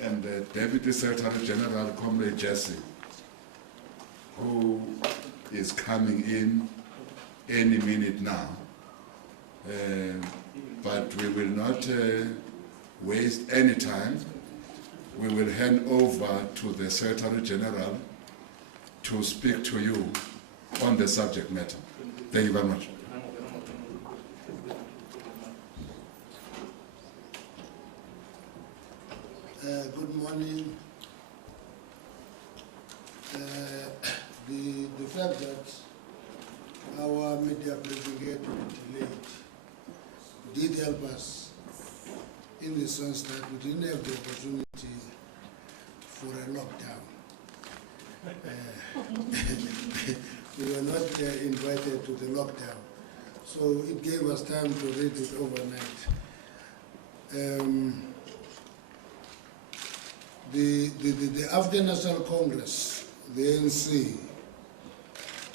and the Deputy Secretary General, Comrade Jesse, who is coming in any minute now. But we will not waste any time. We will hand over to the Secretary General to speak to you on the subject matter. Thank you very much. Good morning. The fact that our media briefing had to be delayed did help us in the sense that we didn't have the opportunity for a lockdown. We were not invited to the lockdown, so it gave us time to read it overnight. The African National Congress, the ANC,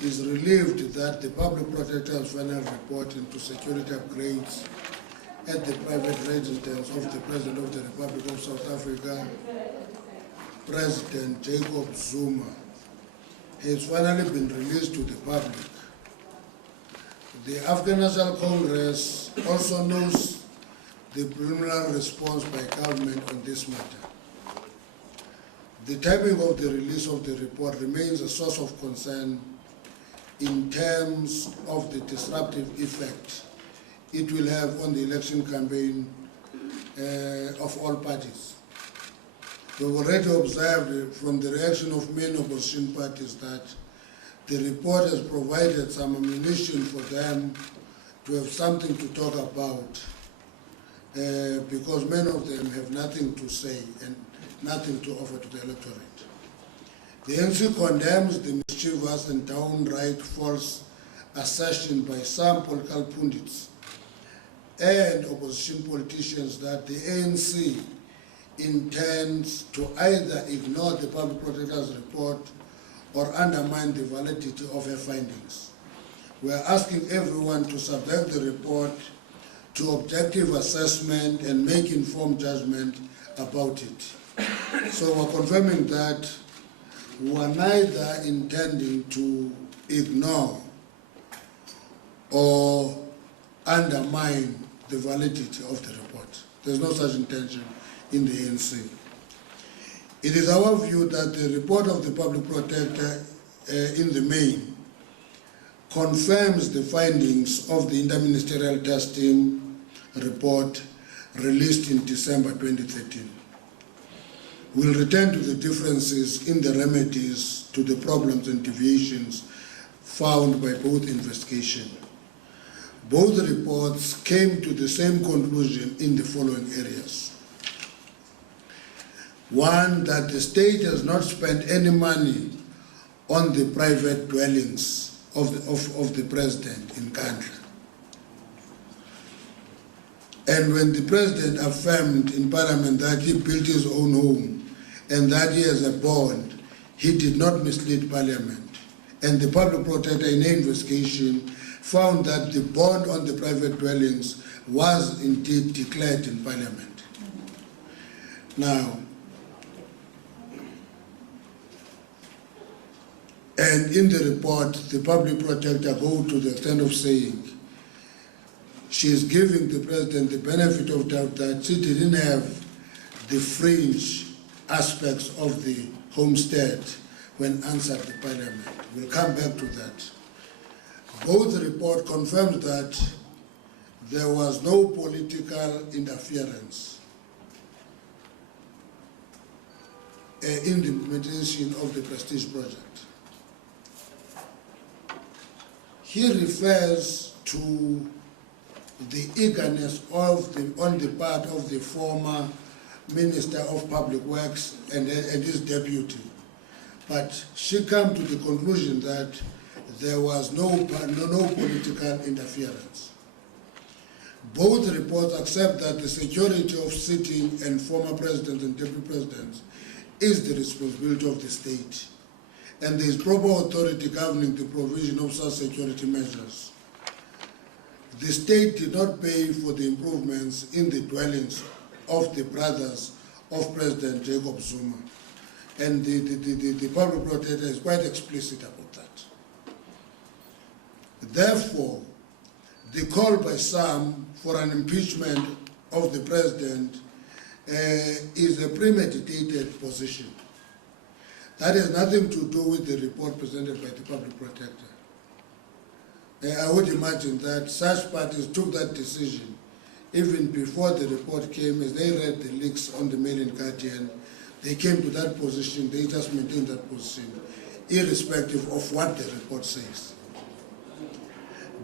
is relieved that the Public Prosecutor's final report into security upgrades at the private residence of the President of the Republic of South Africa, President Jacob Zuma, has finally been released to the public. The African National Congress also knows the preliminary response by government on this matter. The timing of the release of the report remains a source of concern in terms of the disruptive effect it will have on the election campaign of all parties. We've already observed from the reaction of many opposition parties that the report has provided some ammunition for them to have something to talk about because many of them have nothing to say and nothing to offer to the electorate. The ANC condemns the mischievous and downright false assertion by some political pundits and opposition politicians that the ANC intends to either ignore the Public Prosecutor's report or undermine the validity of her findings. We are asking everyone to subject the report to objective assessment and make informed judgment about it. So we're confirming that we are neither intending to ignore or undermine the validity of the report. There's no such intention in the ANC. It is our view that the report of the Public Protector in the main confirms the findings of the Interministerial Task Team report released in December 2013. We'll return to the differences in the remedies to the problems and deviations found by both investigations. Both reports came to the same conclusion in the following areas. One, that the state has not spent any money on the private dwellings of the president in Nkandla. And when the president affirmed in Parliament that he built his own home and that he has a bond, he did not mislead Parliament. And the Public Protector in an investigation found that the bond on the private dwellings was indeed declared in Parliament. Now, and in the report, the Public Protector goes to the extent of saying she is giving the president the benefit of doubt that she didn't have the fringe aspects of the homestead when answered the Parliament. We'll come back to that. Both report confirmed that there was no political interference in the implementation of the Prestige project. He refers to the eagerness on the part of the former Minister of Public Works and his deputy. But she came to the conclusion that there was no political interference. Both reports accept that the security of sitting and former presidents and deputy presidents is the responsibility of the state, and there is proper authority governing the provision of such security measures. The state did not pay for the improvements in the dwellings of the brothers of President Jacob Zuma. And the public protector is quite explicit about that. Therefore, the call by some for an impeachment of the president is a premeditated position. That has nothing to do with the report presented by the public protector. I would imagine that such parties took that decision even before the report came. As they read the leaks on the Mail and Guardian, they came to that position. They just maintained that position, irrespective of what the report says.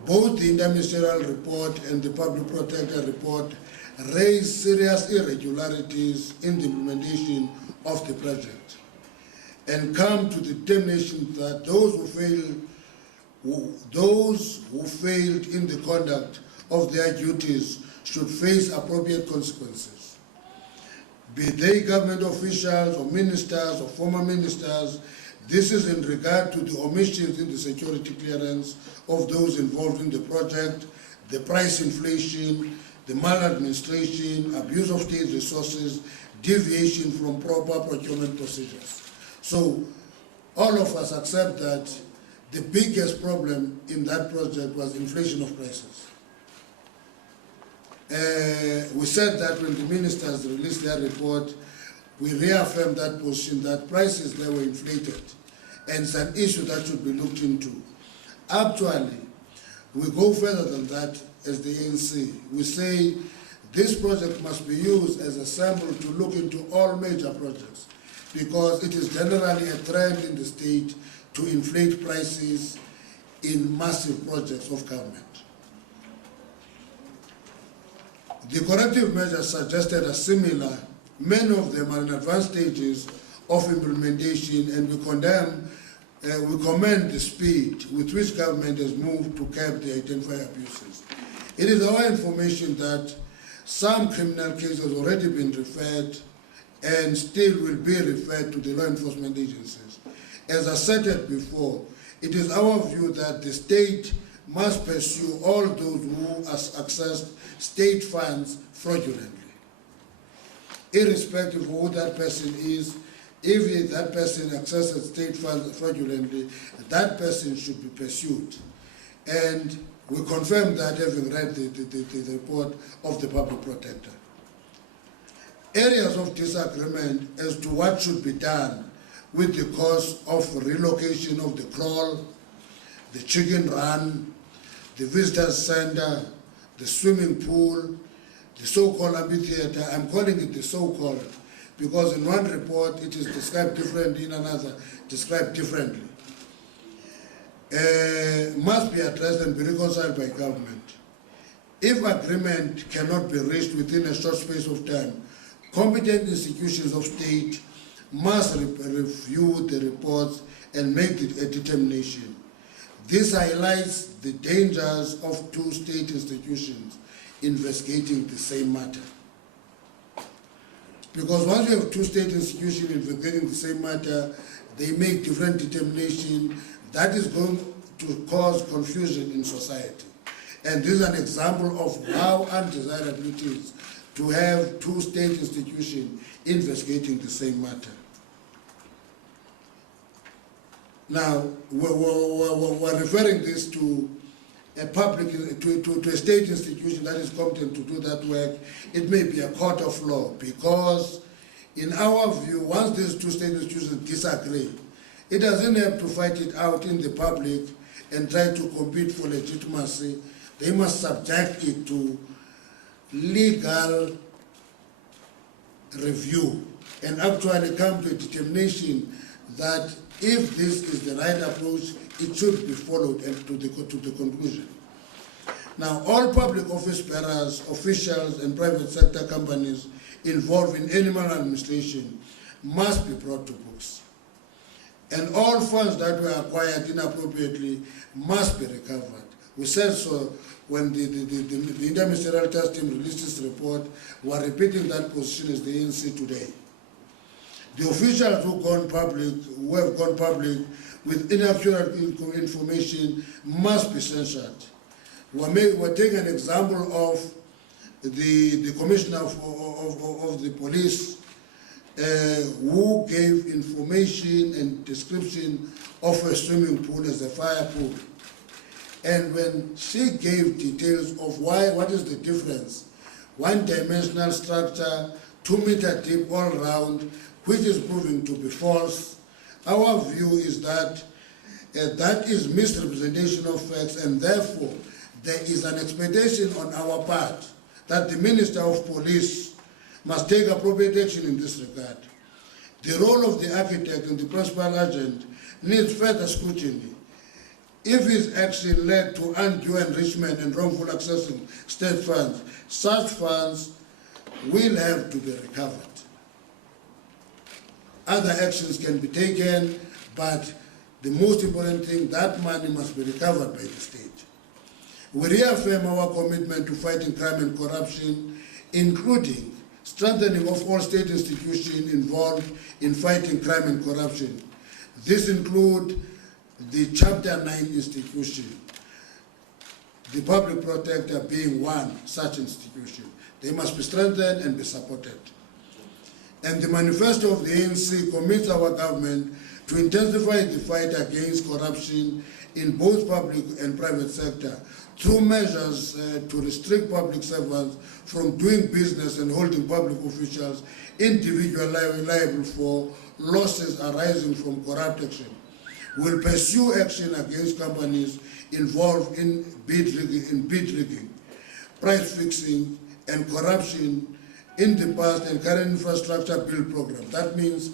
Both the interministerial report and the public protector report raise serious irregularities in the implementation of the project and come to the determination that those who failed in the conduct of their duties should face appropriate consequences. Be they government officials or ministers or former ministers, this is in regard to the omissions in the security clearance of those involved in the project, the price inflation, the maladministration, abuse of state resources, deviation from proper procurement procedures. So all of us accept that the biggest problem in that project was inflation of prices. We said that when the ministers released their report, we reaffirmed that position that prices there were inflated, and it's an issue that should be looked into. Actually, we go further than that as the ANC. We say this project must be used as a sample to look into all major projects, because it is generally a trend in the state to inflate prices in massive projects of government. The corrective measures suggested are similar. Many of them are in advanced stages of implementation, and we commend the speed with which government has moved to curb the identified abuses. It is our information that some criminal cases have already been referred and still will be referred to the law enforcement agencies. As I said it before, it is our view that the state must pursue all those who accessed state funds fraudulently. Irrespective of who that person is, if that person accesses state funds fraudulently, that person should be pursued. And we confirm that having read the report of the public protector. Areas of disagreement as to what should be done with the cost of relocation of the crawl, the chicken run, the visitor center, the swimming pool, the so-called amphitheater. I'm calling it the so-called because in one report it is described differently, in another described differently. Must be addressed and be reconciled by government. If agreement cannot be reached within a short space of time, competent institutions of state must review the reports and make a determination. This highlights the dangers of two state institutions investigating the same matter. Because once you have two state institutions investigating the same matter, they make different determination. That is going to cause confusion in society. And this is an example of how undesirable it is to have two state institutions investigating the same matter. Now, we're referring this to a to a state institution that is competent to do that work. It may be a court of law, because in our view, once these two state institutions disagree, it doesn't have to fight it out in the public and try to compete for legitimacy. They must subject it to legal review and actually come to a determination that if this is the right approach, it should be followed and to the conclusion. Now, all public office bearers, officials, and private sector companies involved in animal administration must be brought to books. And all funds that were acquired inappropriately must be recovered. We said so when the interministerial task team released this report. We are repeating that position as the ANC today. The officials who have gone public with inaccurate information must be censured. We're taking an example of the commissioner of the police, who gave information and description of a swimming pool as a fire pool. And when she gave details of what is the difference, one-dimensional structure, 2 meter deep all round, which is proving to be false, our view is that that is misrepresentation of facts, and therefore there is an expectation on our part that the Minister of Police must take appropriate action in this regard. The role of the architect and the principal agent needs further scrutiny. If his action led to undue enrichment and wrongful accessing state funds, such funds will have to be recovered. Other actions can be taken, but the most important thing, that money must be recovered by the state. We reaffirm our commitment to fighting crime and corruption, including strengthening of all state institutions involved in fighting crime and corruption. This includes the Chapter 9 institution, the Public Protector being one such institution. They must be strengthened and be supported. And the manifesto of the ANC commits our government to intensify the fight against corruption in both public and private sector through measures to restrict public servants from doing business and holding public officials individually liable for losses arising from corrupt action. We will pursue action against companies involved in bid rigging, price fixing, and corruption in the past and current infrastructure build program. That means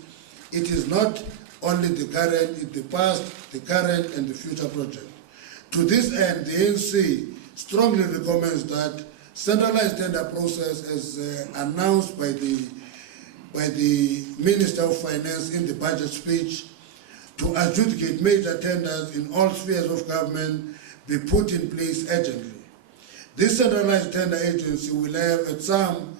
it is not only the current, it's the past, the current, and the future project. To this end, the ANC strongly recommends that centralized tender process as announced by the Minister of Finance in the budget speech to adjudicate major tenders in all spheres of government be put in place urgently. This centralized tender agency will have at some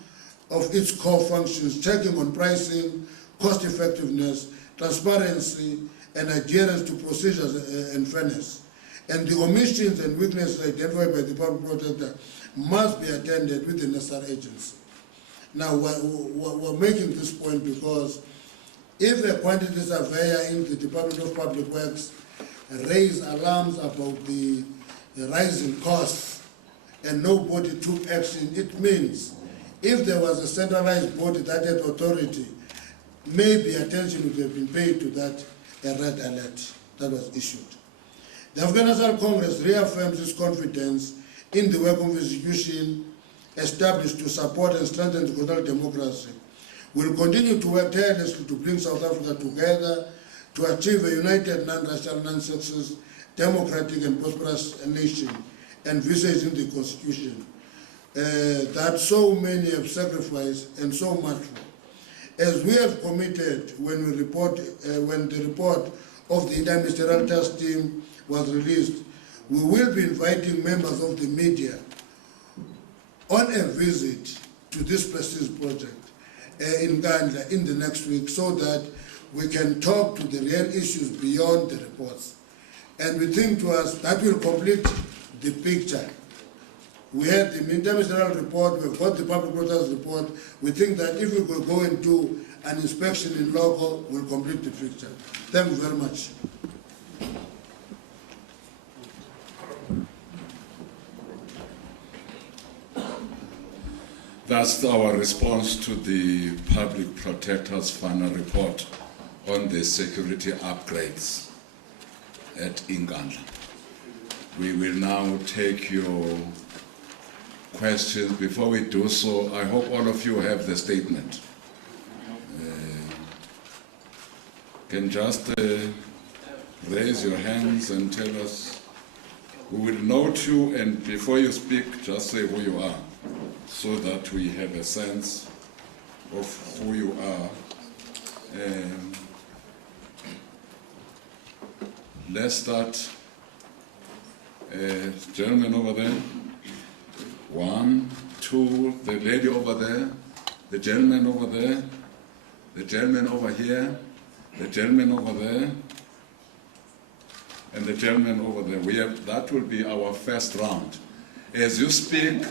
of its core functions checking on pricing, cost effectiveness, transparency, and adherence to procedures and fairness. And the omissions and weaknesses identified by the Public Protector must be attended with the necessary agency. Now, we're making this point because if a quantity surveyor in the Department of Public Works raised alarms about the rising costs and nobody took action, it means if there was a centralized body that had authority, maybe attention would have been paid to that red alert that was issued. The African National Congress reaffirms its confidence in the work of institution established to support and strengthen the constitutional democracy. We will continue to work tirelessly to bring South Africa together to achieve a united, non-racial, non-sexist, democratic and prosperous nation envisaged in the Constitution that so many have sacrificed and so much for. As we have committed when the report of the interministerial task team was released, we will be inviting members of the media on a visit to this prestigious project in Nkandla in the next week so that we can talk to the real issues beyond the reports. And we think to us that will complete the picture. We had the interministerial report, we've got the Public Prosecutor's report. We think that if we could go and do an inspection in local, we'll complete the picture. Thank you very much. That's our response to the Public Protector's final report on the security upgrades at Nkandla. We will now take your questions. Before we do so, I hope all of you have the statement. Can just raise your hands and tell us. We will note you, and before you speak, just say who you are, so that we have a sense of who you are. Let's start. Gentleman over there. 1, 2, the lady over there, the gentleman over there, the gentleman over here, the gentleman over there, and the gentleman over there. That will be our first round. As you speak,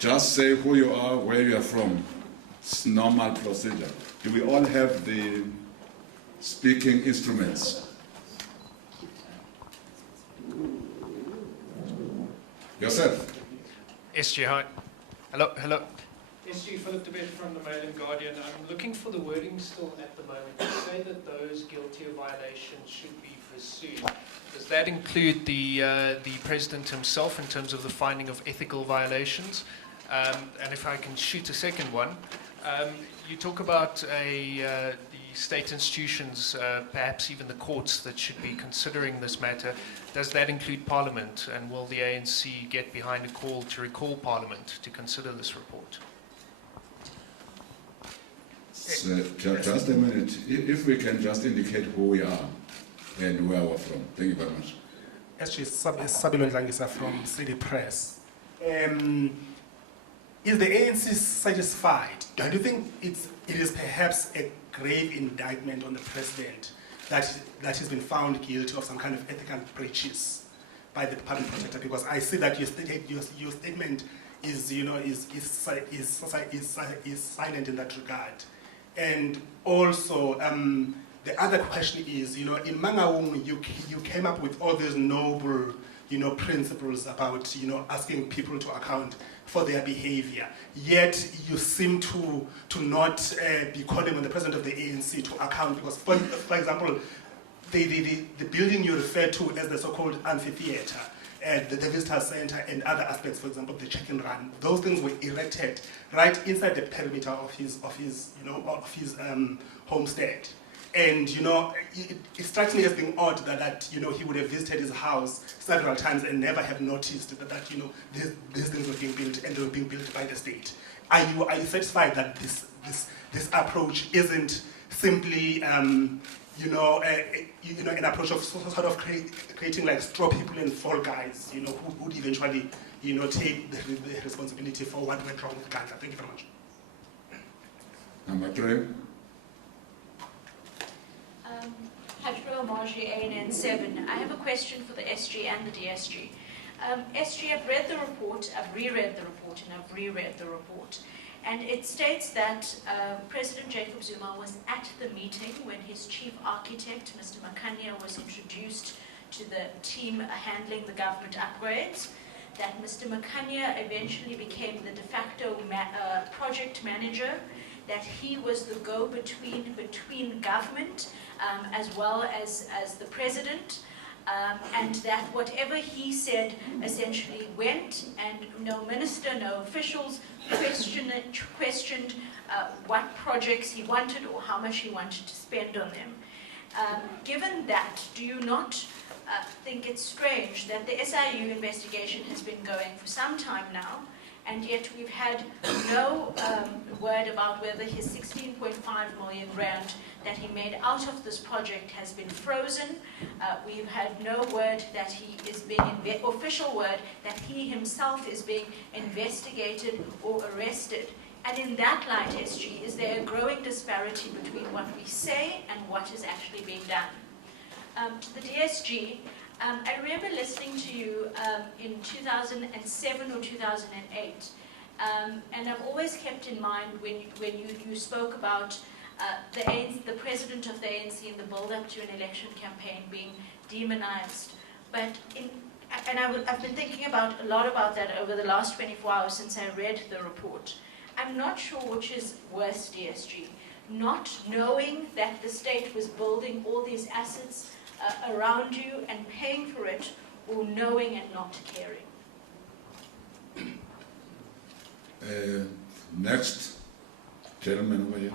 just say who you are, where you are from, It's normal procedure. Do we all have the speaking instruments? Yourself. SG, hi. Hello. SG, Philip DeBet from the Mail and Guardian. I'm looking for the wording still at the moment. You say that those guilty of violations should be pursued. Does that include the President himself in terms of the finding of ethical violations? And if I can shoot a second one, you talk about the state institutions, perhaps even the courts, that should be considering this matter. Does that include Parliament? And will the ANC get behind a call to recall Parliament to consider this report? Just a minute. If we can just indicate who we are and where we're from. Thank you very much. Actually, Sabilo Ndlangisa from City Press. Is the ANC satisfied? Don't you think it is perhaps a grave indictment on the president that he's been found guilty of some kind of ethical breaches by the public protector? Because I see that your statement is silent in that regard. And also, the other question is, in Mangaung, you came up with all these noble, principles about, asking people to account for their behavior. Yet you seem to not be calling on the president of the ANC to account, because, for example, the building you refer to as the so-called amphitheater, the visitor center, and other aspects, for example, the check-in run, those things were erected right inside the perimeter of his homestead. And it strikes me as being odd that he would have visited his house several times and never have noticed that these things were being built, and they were being built by the state. Are you satisfied that this approach isn't simply an approach of sort of creating like straw people and fall guys, who would eventually take the responsibility for what went wrong with Nkandla? Thank you very much. Number 3. Hajro Marji, ANN 7. I have a question for the SG and the DSG. SG, I've read the report, I've reread the report, and I've reread the report. And it states that President Jacob Zuma was at the meeting when his chief architect, Mr. Nkandla, was introduced to the team handling the government upgrades, that Mr. Nkandla eventually became the de facto project manager, that he was the go-between between government as well as the president, and that whatever he said essentially went, and no minister, no officials questioned what projects he wanted or how much he wanted to spend on them. Given that, do you not think it's strange that the SIU investigation has been going for some time now, and yet we've had no word about whether his 16.5 million rand that he made out of this project has been frozen? We've had no word that he is being, official word that he himself is being investigated or arrested. And in that light, SG, is there a growing disparity between what we say and what is actually being done? To the DSG, I remember listening to you in 2007 or 2008, and I've always kept in mind when you spoke about the president of the ANC in the build-up to an election campaign being demonized. But I've been thinking a lot about that over the last 24 hours since I read the report. I'm not sure which is worse, DSG, not knowing that the state was building all these assets around you and paying for it, or knowing and not caring. Next, gentleman over here.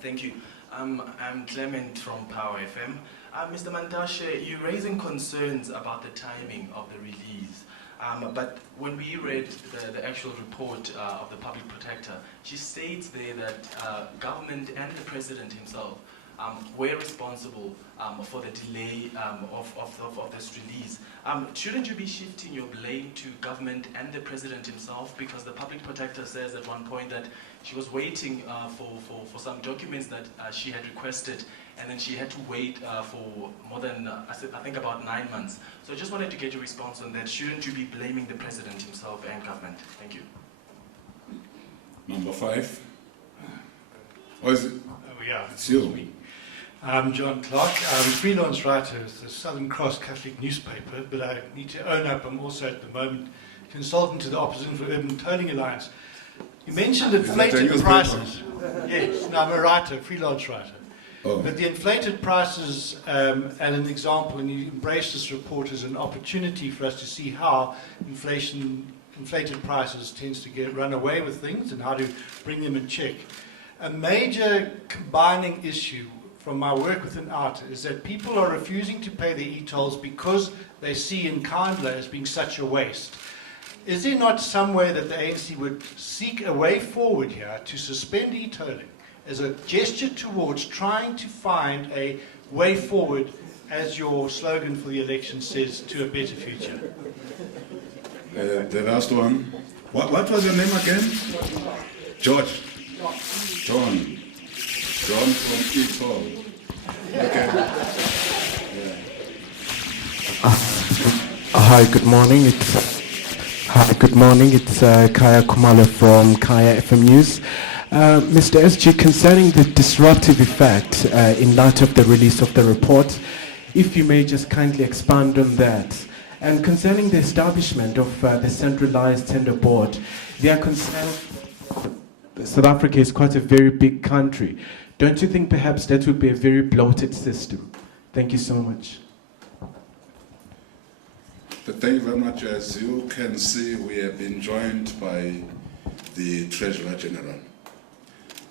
Thank you. I'm Clement from Power FM. Mr. Mantashe, you're raising concerns about the timing of the release. But when we read the actual report of the Public Protector, she states there that government and the President himself were responsible for the delay of this release. Shouldn't you be shifting your blame to government and the President himself? Because the Public Protector says at one point that she was waiting for some documents that she had requested, and then she had to wait for more than, I think, about 9 months. So I just wanted to get your response on that. Shouldn't you be blaming the President himself and government? Thank you. Number 5. Or is it? Oh, yeah. It's you. Me. I'm John Clark. I'm a freelance writer at the Southern Cross Catholic newspaper, but I need to own up I'm also at the moment consultant to the Opposition for Urban Tolling Alliance. You mentioned inflated prices. Yes, no, I'm a writer, freelance writer. Oh. But the inflated prices, and an example, and you embrace this report as an opportunity for us to see how inflated prices tends to run away with things and how to bring them in check. A major combining issue from my work within Nkandla is that people are refusing to pay the e-tolls because they see Nkandla as being such a waste. Is there not some way that the ANC would seek a way forward here to suspend e-tolling as a gesture towards trying to find a way forward, as your slogan for the election says, to a better future? The last one. What was your name again? George. John. John from e-toll. Okay. Yeah. Hi, good morning. It's Kaya Kumalo from Kaya FM News. Mr. SG, concerning the disruptive effect in light of the release of the report, if you may just kindly expand on that. And concerning the establishment of the centralized tender board, they are concerned South Africa is quite a very big country. Don't you think perhaps that would be a very bloated system? Thank you so much. Thank you very much. As you can see, we have been joined by the Treasurer General.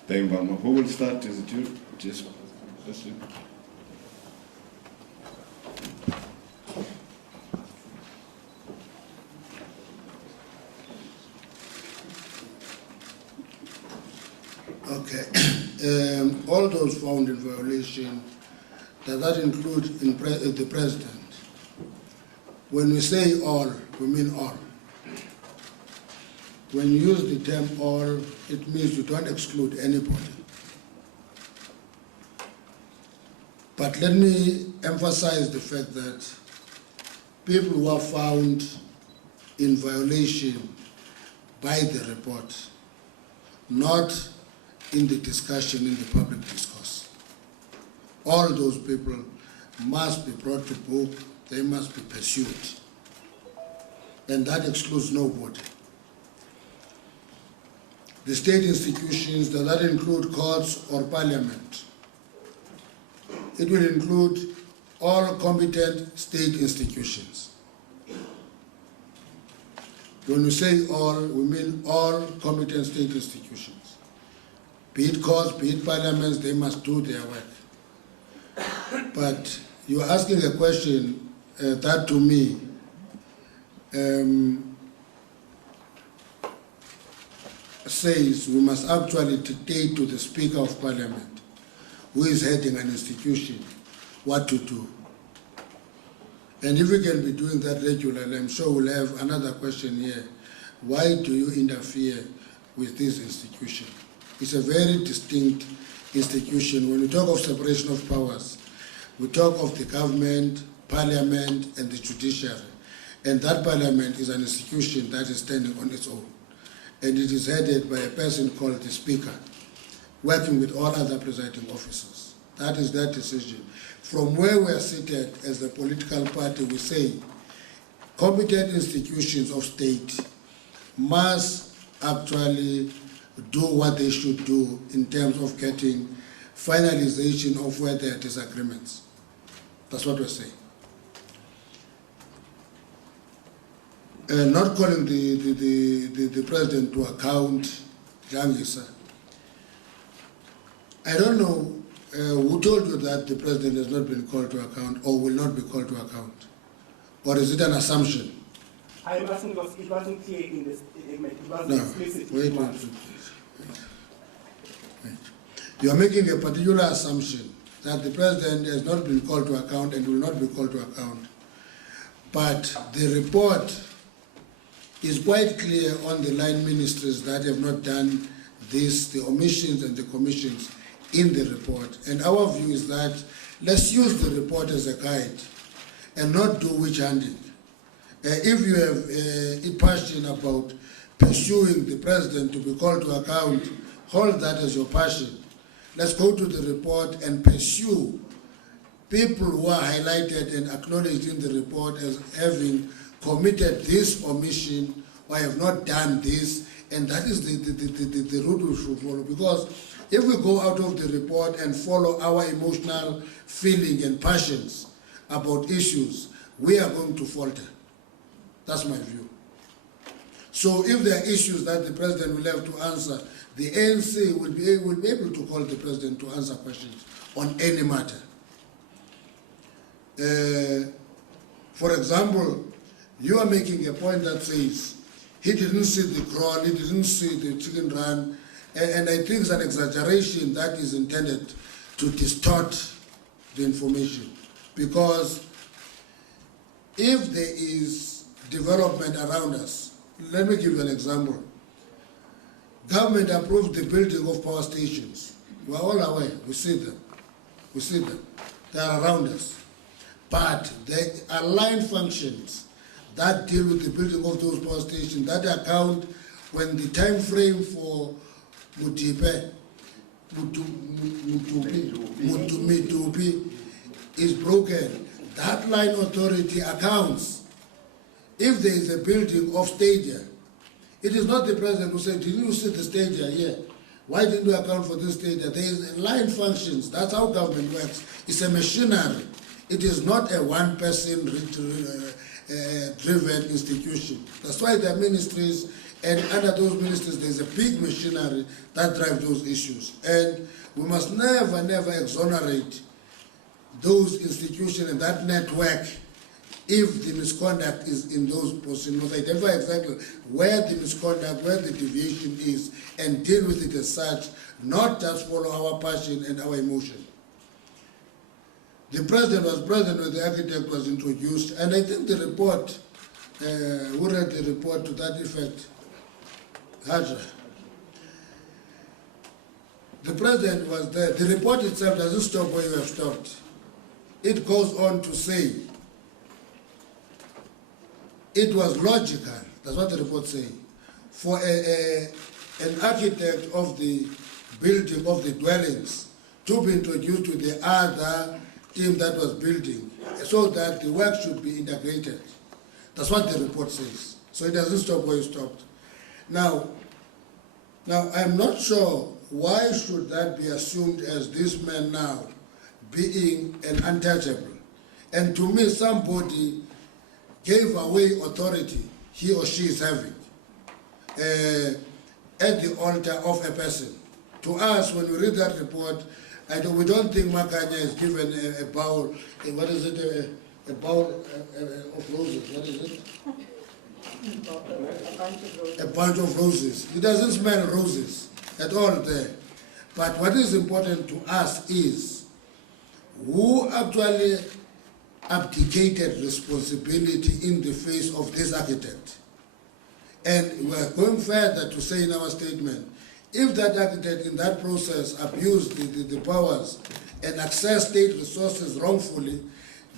Thank you very much. Who will start? Is it you? Just you. Okay. All those found in violation, does that include the President? When we say all, we mean all. When you use the term all, it means you don't exclude anybody. But let me emphasize the fact that people who are found in violation by the report, not in the discussion, in the public discourse. All those people must be brought to book, they must be pursued. And that excludes nobody. The state institutions, does that include courts or parliament? It will include all competent state institutions. When we say all, we mean all competent state institutions. Be it courts, be it parliaments, they must do their work. But you're asking a question that to me says we must actually dictate to the Speaker of Parliament, who is heading an institution, what to do. And if we can be doing that regularly, I'm sure we'll have another question here. Why do you interfere with this institution? It's a very distinct institution. When we talk of separation of powers, we talk of the government, parliament, and the judiciary. And that parliament is an institution that is standing on its own. And it is headed by a person called the Speaker, working with all other presiding officers. That is their decision. From where we are seated as a political party, we say competent institutions of state must actually do what they should do in terms of getting finalization of where there are disagreements. That's what we're saying. Not calling the president to account, Jangisa. I don't know who told you that the president has not been called to account or will not be called to account? Or is it an assumption? I'm asking because it wasn't clear in this statement. It wasn't No, explicit. wait. You are making a particular assumption that the president has not been called to account and will not be called to account. But the report is quite clear on the line ministries that have not done this, the omissions and the commissions in the report. And our view is that let's use the report as a guide and not do witch hunting. If you have a passion about pursuing the president to be called to account, hold that as your passion. Let's go to the report and pursue people who are highlighted and acknowledged in the report as having committed this omission or have not done this, and that is the route we should follow. Because if we go out of the report and follow our emotional feeling and passions about issues, we are going to falter. That's my view. So if there are issues that the president will have to answer, the ANC will be able to call the president to answer questions on any matter. For example, you are making a point that says he didn't see the crawl, he didn't see the chicken run, and I think it's an exaggeration that is intended to distort the information. Because if there is development around us, let me give you an example. Government approved the building of power stations. We're all aware, we see them. We see them. They are around us. But there are line functions that deal with the building of those power stations that account when the time frame for Mutupi is broken. That line authority accounts. If there is a building of stadia, it is not the president who said, didn't you see the stadia here? Why didn't you account for this stadia? There is line functions. That's how government works. It's a machinery. It is not a one-person driven institution. That's why there are ministries, and under those ministries there's a big machinery that drives those issues. And we must never, never exonerate those institutions and that network if the misconduct is in those positions. We must identify exactly where the misconduct, where the deviation is, and deal with it as such, not just follow our passion and our emotion. The president was present when the architect was introduced, and I think the report, who read the report to that effect? Haja. The president was there. The report itself doesn't stop where you have stopped. It goes on to say, it was logical, that's what the report says, for an architect of the building of the dwellings to be introduced to the other team that was building, so that the work should be integrated. That's what the report says. So it doesn't stop where you stopped. Now I'm not sure why should that be assumed as this man now being an untouchable. And to me, somebody gave away authority he or she is having at the altar of a person. To us, when we read that report, we don't think Makanya is given a bowl, what is it, a bowl of roses, what is it? A bunch of roses. It doesn't smell roses at all there. But what is important to us is who actually abdicated responsibility in the face of this architect. And we are going further to say in our statement, if that architect in that process abused the powers and accessed state resources wrongfully,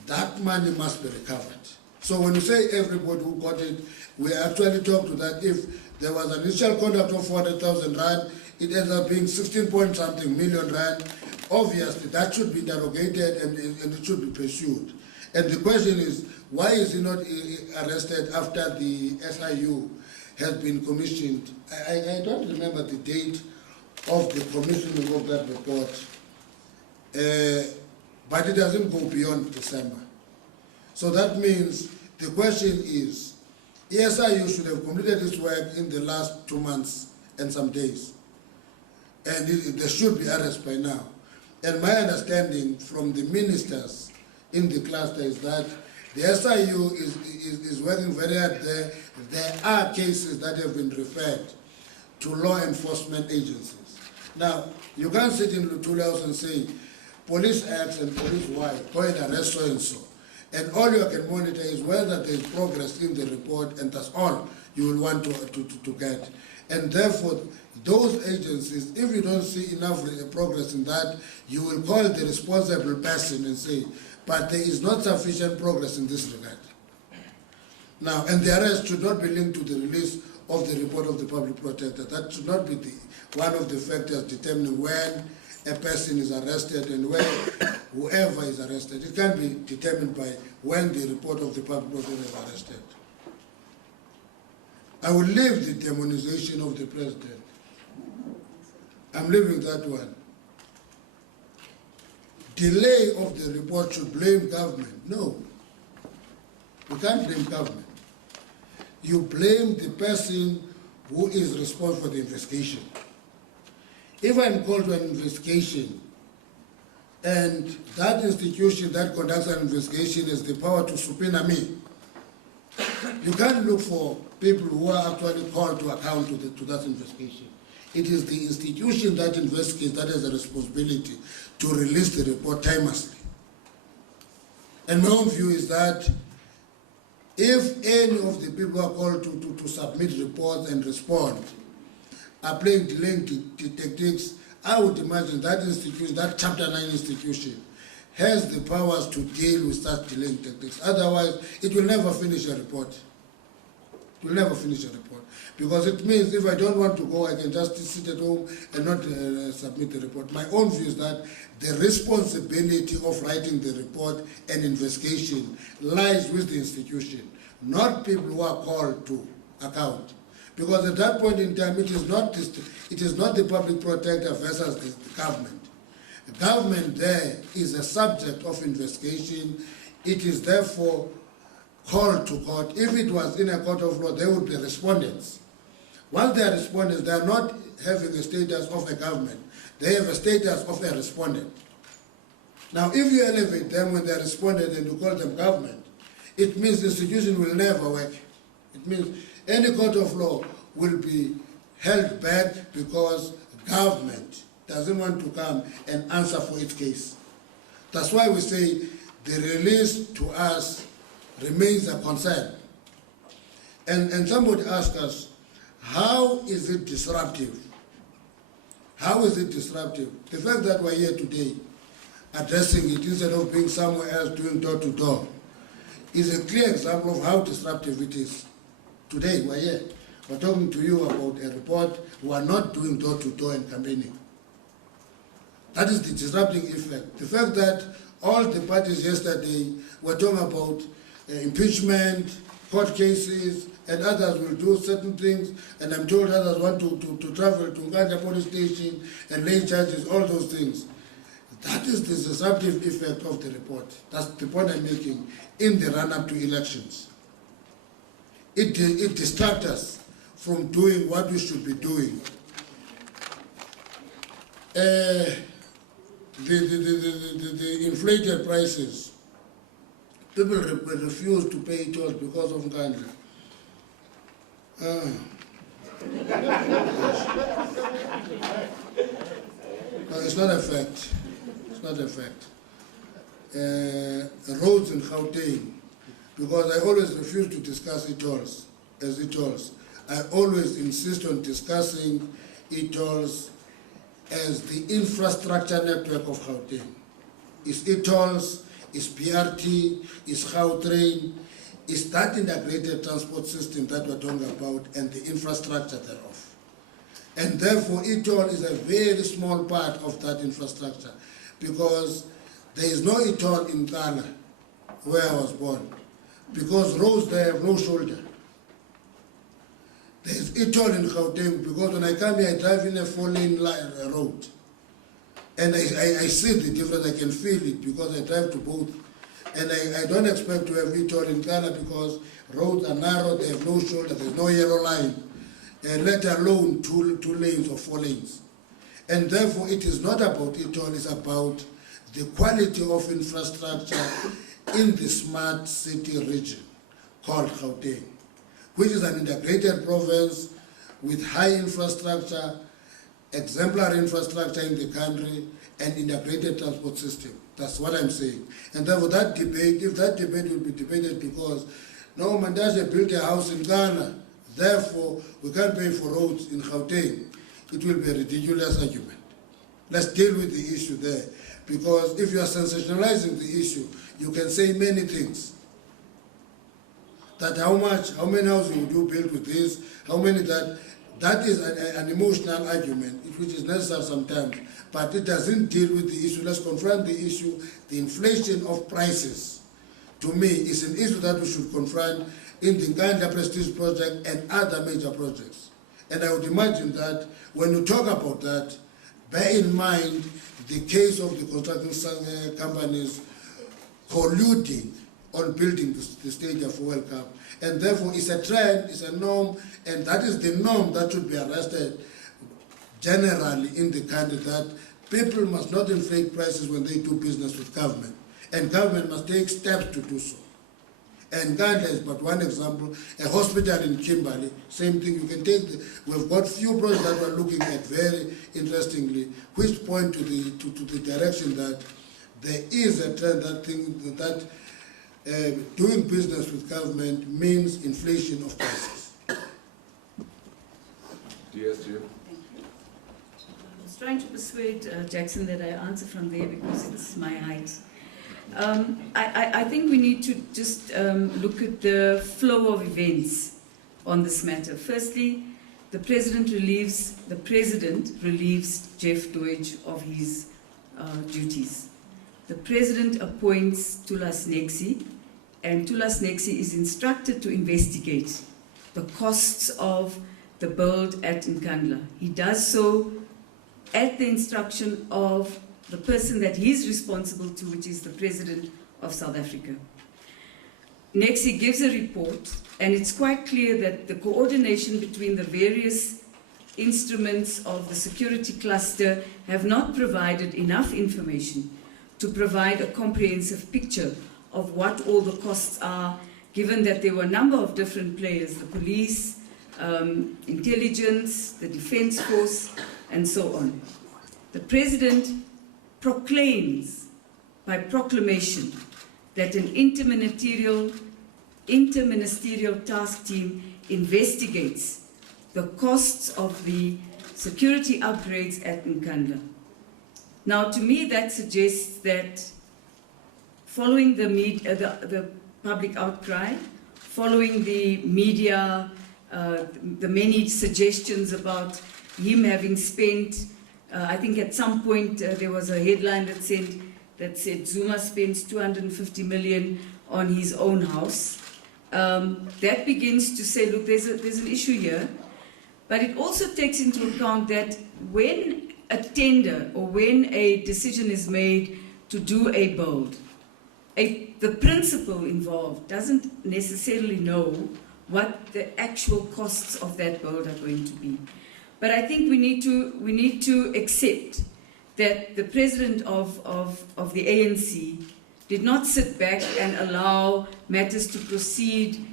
that money must be recovered. So when you say everybody who got it, we actually talk to that if there was an initial contract of 400,000 rand, it ends up being 16-point-something million rand. Obviously, that should be interrogated and it should be pursued. And the question is, why is he not arrested after the SIU has been commissioned? I don't remember the date of the commissioning of that report, but it doesn't go beyond December. So that means the question is, SIU should have completed its work in the last 2 months and some days. And there should be arrest by now. And my understanding from the ministers in the cluster is that the SIU is working very hard there. There are cases that have been referred to law enforcement agencies. Now, you can't sit in Lutuli House and say, police X and police Y, go and arrest so-and-so. And all you can monitor is whether there is progress in the report, and that's all you will want to get. And therefore, those agencies, if you don't see enough progress in that, you will call the responsible person and say, but there is not sufficient progress in this regard. Now, and the arrest should not be linked to the release of the report of the public protector. That should not be one of the factors determining when a person is arrested and when whoever is arrested. It can be determined by when the report of the public protector is arrested. I will leave the demonization of the president. I'm leaving that one. Delay of the report should blame government. No. You can't blame government. You blame the person who is responsible for the investigation. If I'm called to an investigation and that institution that conducts an investigation has the power to subpoena me, you can't look for people who are actually called to account to that investigation. It is the institution that investigates that has a responsibility to release the report timelessly. And my own view is that if any of the people who are called to submit reports and respond are playing delaying tactics, I would imagine that institution, that Chapter 9 institution, has the powers to deal with such delaying tactics. Otherwise, it will never finish a report. It will never finish a report. Because it means if I don't want to go, I can just sit at home and not submit the report. My own view is that the responsibility of writing the report and investigation lies with the institution, not people who are called to account. Because at that point in time, it is not the public protector versus the government. The government there is a subject of investigation. It is therefore called to court. If it was in a court of law, they would be respondents. Once they are respondents, they are not having a status of a government. They have a status of a respondent. Now, if you elevate them when they are respondent and you call them government, it means the institution will never work. It means any court of law will be held back because government doesn't want to come and answer for its case. That's why we say the release to us remains a concern. And somebody asked us, how is it disruptive? How is it disruptive? The fact that we're here today addressing it instead of being somewhere else doing door-to-door is a clear example of how disruptive it is. Today we're here. We're talking to you about a report. We are not doing door-to-door and campaigning. That is the disrupting effect. The fact that all the parties yesterday were talking about impeachment, court cases, and others will do certain things, and I'm told others want to travel to Nkandla police station and lay charges, all those things. That is the disruptive effect of the report. That's the point I'm making in the run-up to elections. It distracts us from doing what we should be doing. The inflated prices. People refuse to pay tolls because of Nkandla. No, it's not a fact. It's not a fact. Roads in Gauteng, because I always refuse to discuss e-tolls as e-tolls. I always insist on discussing e-tolls as the infrastructure network of Gauteng. It's e-tolls, it's PRT, it's Gautrain, it's that integrated transport system that we're talking about and the infrastructure thereof. And therefore, e-toll is a very small part of that infrastructure because there is no e-toll in Nkandla, where I was born, because roads there have no shoulder. There is e-toll in Gauteng because when I come here, I drive in a 4-lane road. And I see the difference, I can feel it because I drive to both. And I don't expect to have e-toll in Nkandla because roads are narrow, they have no shoulder, there's no yellow line, let alone two lanes or 4 lanes. And therefore it is not about e-toll, it's about the quality of infrastructure in the smart city region called Gauteng, which is an integrated province with high infrastructure, exemplary infrastructure in the country, and integrated transport system. That's what I'm saying. And therefore that debate, if that debate will be debated because no, Mandashe built a house in Ghana, therefore we can't pay for roads in Gauteng, it will be a ridiculous argument. Let's deal with the issue there. Because if you are sensationalizing the issue, you can say many things. that how many houses would you build with this, how many that is an emotional argument, which is necessary sometimes, but it doesn't deal with the issue. Let's confront the issue. The inflation of prices, to me, is an issue that we should confront in the Nkandla Prestige project and other major projects. And I would imagine that when you talk about that, bear in mind the case of the construction companies colluding on building the stadium for World Cup. And therefore, it's a trend, it's a norm, and that is the norm that should be arrested generally in the country, that people must not inflate prices when they do business with government. And government must take steps to do so. And Nkandla is but one example. A hospital in Kimberley, same thing. You can take, we've got few projects that we're looking at very interestingly, which point to the direction that there is a trend that doing business with government means inflation of prices. DSG. I was trying to persuade Jackson that I answer from there because it's my height. I think we need to just look at the flow of events on this matter. Firstly, the president relieves Jeff Deutsch of his duties. The president appoints Thulas Nexi, and Thulas Nexi is instructed to investigate the costs of the build at Nkandla. He does so at the instruction of the person that he's responsible to, which is the President of South Africa. Nexi gives a report, and it's quite clear that the coordination between the various instruments of the security cluster have not provided enough information to provide a comprehensive picture of what all the costs are, given that there were a number of different players, the police, intelligence, the defense force, and so on. The president proclaims by proclamation that an interministerial task team investigates the costs of the security upgrades at Nkandla. Now, to me, that suggests that following the public outcry, following the media, the many suggestions about him having spent, I think at some point there was a headline that said Zuma spends 250 million on his own house. That begins to say, look, there's an issue here. But it also takes into account that when a tender or when a decision is made to do a build, the principal involved doesn't necessarily know what the actual costs of that build are going to be. But I think we need to accept that the president of the ANC did not sit back and allow matters to proceed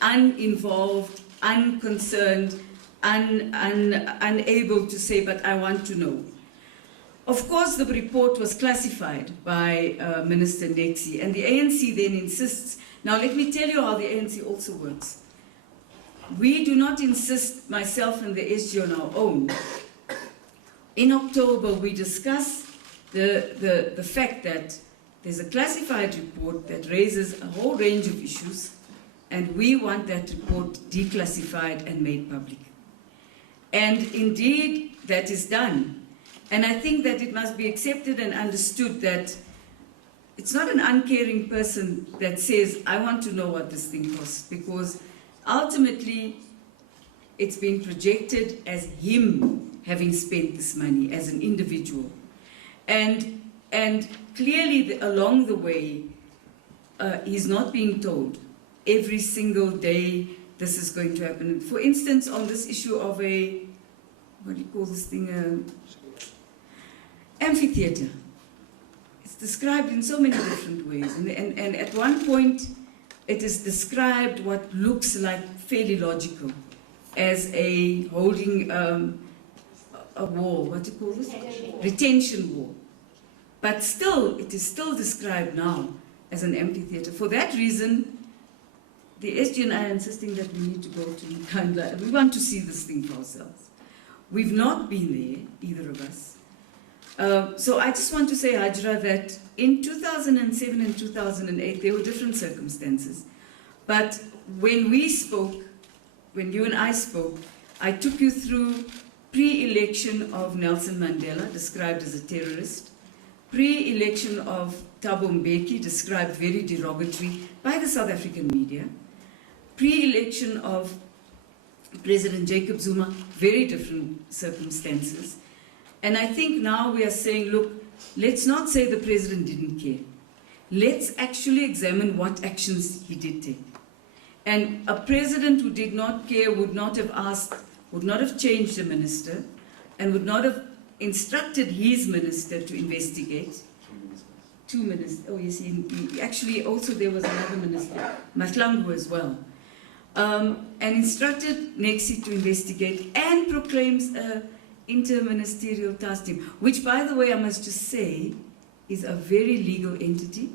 uninvolved, unconcerned, unable to say, but I want to know. Of course, the report was classified by Minister Nexi, and the ANC then insists. Now, let me tell you how the ANC also works. We do not insist, myself and the SG, on our own. In October, we discuss the fact that there's a classified report that raises a whole range of issues, and we want that report declassified and made public. And indeed, that is done. And I think that it must be accepted and understood that it's not an uncaring person that says, I want to know what this thing costs, because ultimately it's been projected as him having spent this money as an individual. And clearly along the way, he's not being told every single day this is going to happen. For instance, on this issue of a, what do you call this thing, amphitheater. It's described in so many different ways. And at one point, it is described what looks like fairly logical as a holding a wall, what do you call this? Retention wall. But still, it is still described now as an amphitheater. For that reason, the SG and I are insisting that we need to go to Nkandla. We want to see this thing for ourselves. We've not been there, either of us. So I just want to say, Hajra, that in 2007 and 2008, there were different circumstances. But when we spoke, when you and I spoke, I took you through pre-election of Nelson Mandela, described as a terrorist, pre-election of Thabo Mbeki, described very derogatory by the South African media, pre-election of President Jacob Zuma, very different circumstances. And I think now we are saying, look, let's not say the president didn't care. Let's actually examine what actions he did take. And a president who did not care would not have asked, would not have changed the minister, and would not have instructed his minister to investigate. Two ministers. Oh, yes, actually also there was another minister, Mahlangu as well. And instructed Nexi to investigate and proclaims an interministerial task team, which, by the way, I must just say, is a very legal entity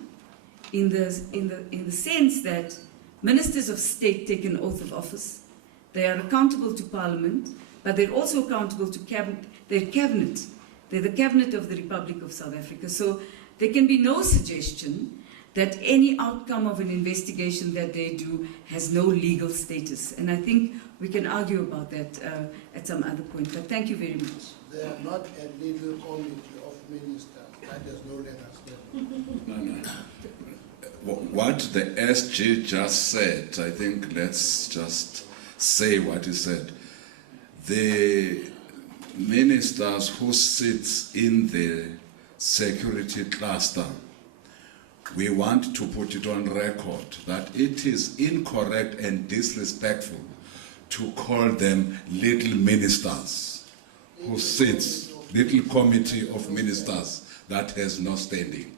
in the sense that ministers of state take an oath of office. They are accountable to Parliament, but they're also accountable to cabinet. They're cabinet. They're the cabinet of the Republic of South Africa. So there can be no suggestion that any outcome of an investigation that they do has no legal status. And I think we can argue about that at some other point. But thank you very much. They are not a legal committee of ministers. That does no legal status. No. What the SG just said, I think let's just say what he said. The ministers who sits in the security cluster, we want to put it on record that it is incorrect and disrespectful to call them little ministers who sits, little committee of ministers that has no standing.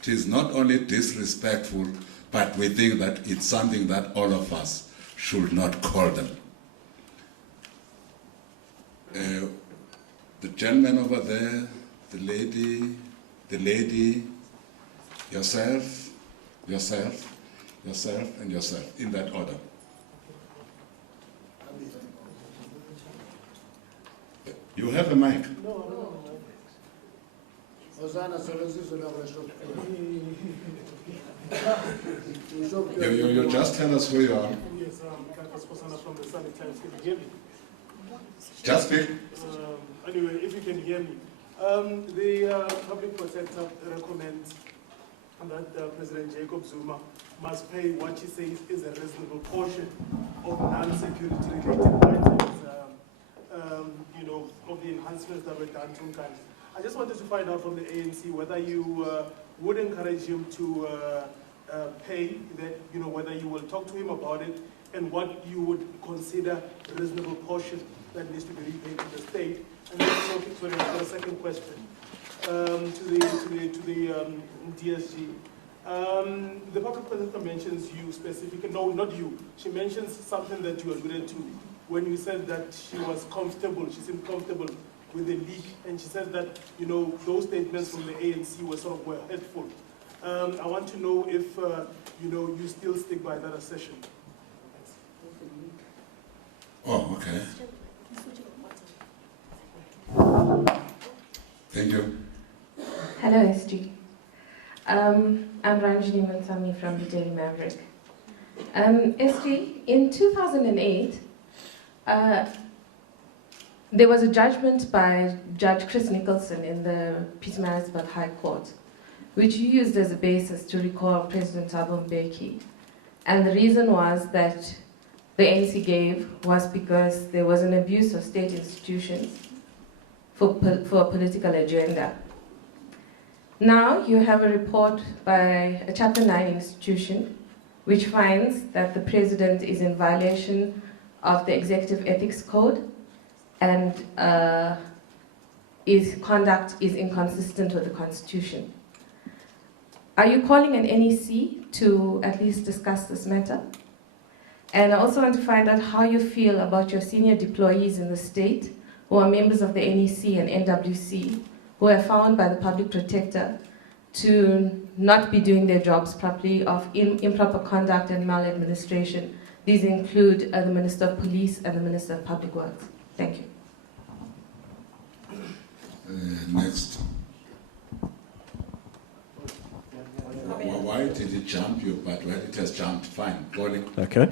It is not only disrespectful, but we think that it's something that all of us should not call them. The gentleman over there, the lady, yourself, and yourself, in that order. You have a mic. You just tell us who you are. Yes, from the Sunday Times. Can you hear me? Just speak. Anyway, if you can hear me. The Public Protector recommends that President Jacob Zuma must pay what he says is a reasonable portion of non-security related items, of the enhancements that were done to Nkandla. I just wanted to find out from the ANC whether you would encourage him to pay that, whether you will talk to him about it, and what you would consider a reasonable portion that needs to be repaid to the state. And then also, for the second question, to the DSG. The public protector mentions you specifically, no, not you. She mentions something that you alluded to when you said that she was comfortable, she seemed comfortable with the leak, and she said that, those statements from the ANC were hurtful. I want to know if, you still stick by that assertion. Oh, okay. Thank you. Hello, SG. I'm Ranjini Mansami from the Daily Maverick. SG, in 2008, there was a judgment by Judge Chris Nicholson in the Pietermaritzburg High Court, which you used as a basis to recall President Thabo Mbeki. And the reason was that the ANC gave was because there was an abuse of state institutions for a political agenda. Now you have a report by a Chapter 9 institution which finds that the president is in violation of the Executive Ethics Code and his conduct is inconsistent with the Constitution. Are you calling an NEC to at least discuss this matter? And I also want to find out how you feel about your senior deployees in the state who are members of the NEC and NWC who are found by the Public Protector to not be doing their jobs properly, of improper conduct and maladministration. These include the Minister of Police and the Minister of Public Works. Thank you. Next. Why Why did it jump you? But when it has jumped, fine. Calling. Okay.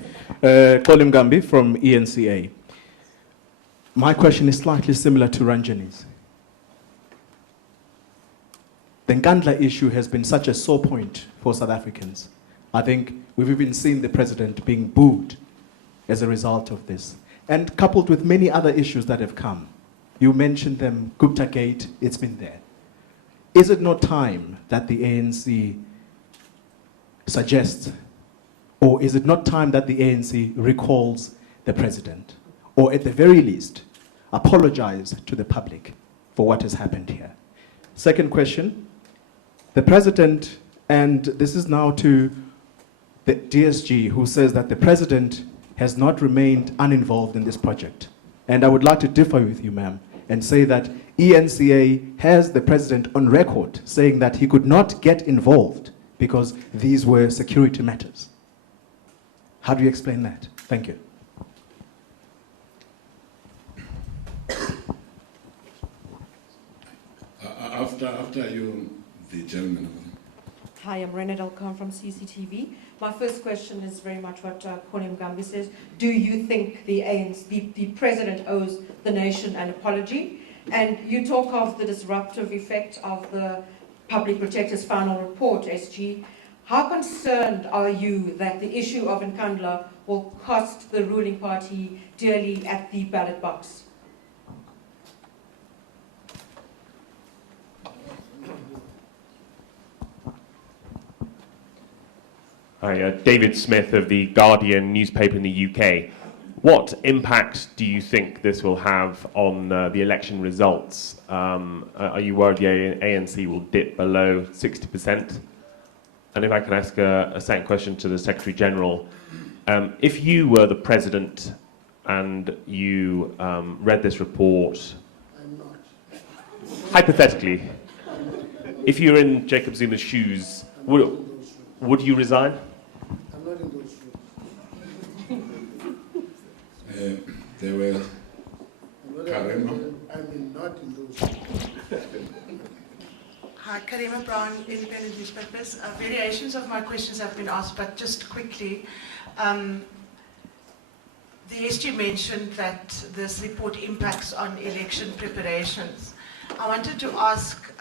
Colin Gambi from eNCA. My question is slightly similar to Ranjani's. The Nkandla issue has been such a sore point for South Africans. I think we've even seen the president being booed as a result of this. And coupled with many other issues that have come. You mentioned them, Gupta Gate, it's been there. Is it not time that the ANC suggests, or is it not time that the ANC recalls the president? Or at the very least, apologize to the public for what has happened here? Second question, the president, and this is now to the DSG, who says that the president has not remained uninvolved in this project. And I would like to differ with you, ma'am, and say that eNCA has the president on record saying that he could not get involved because these were security matters. How do you explain that? Thank you. After you, the gentleman. Hi, I'm Renat Alcon from CCTV. My first question is very much what Colin Gambi says. Do you think the ANC, the president owes the nation an apology? And you talk of the disruptive effect of the Public Protector's final report, SG. How concerned are you that the issue of Nkandla will cost the ruling party dearly at the ballot box? Hi, David Smith of The Guardian newspaper in the UK. What impact do you think this will have on the election results? Are you worried the ANC will dip below 60%? And if I can ask a second question to the Secretary General, if you were the President and you read this report, I'm not. hypothetically, if you were in Jacob Zuma's shoes, would you resign? I'm not in those rooms. There were Karema. I'm not in those rooms. Hi, Karima Brown, Independent Newspapers. Variations of my questions have been asked, but just quickly. The SG mentioned that this report impacts on election preparations. I wanted to ask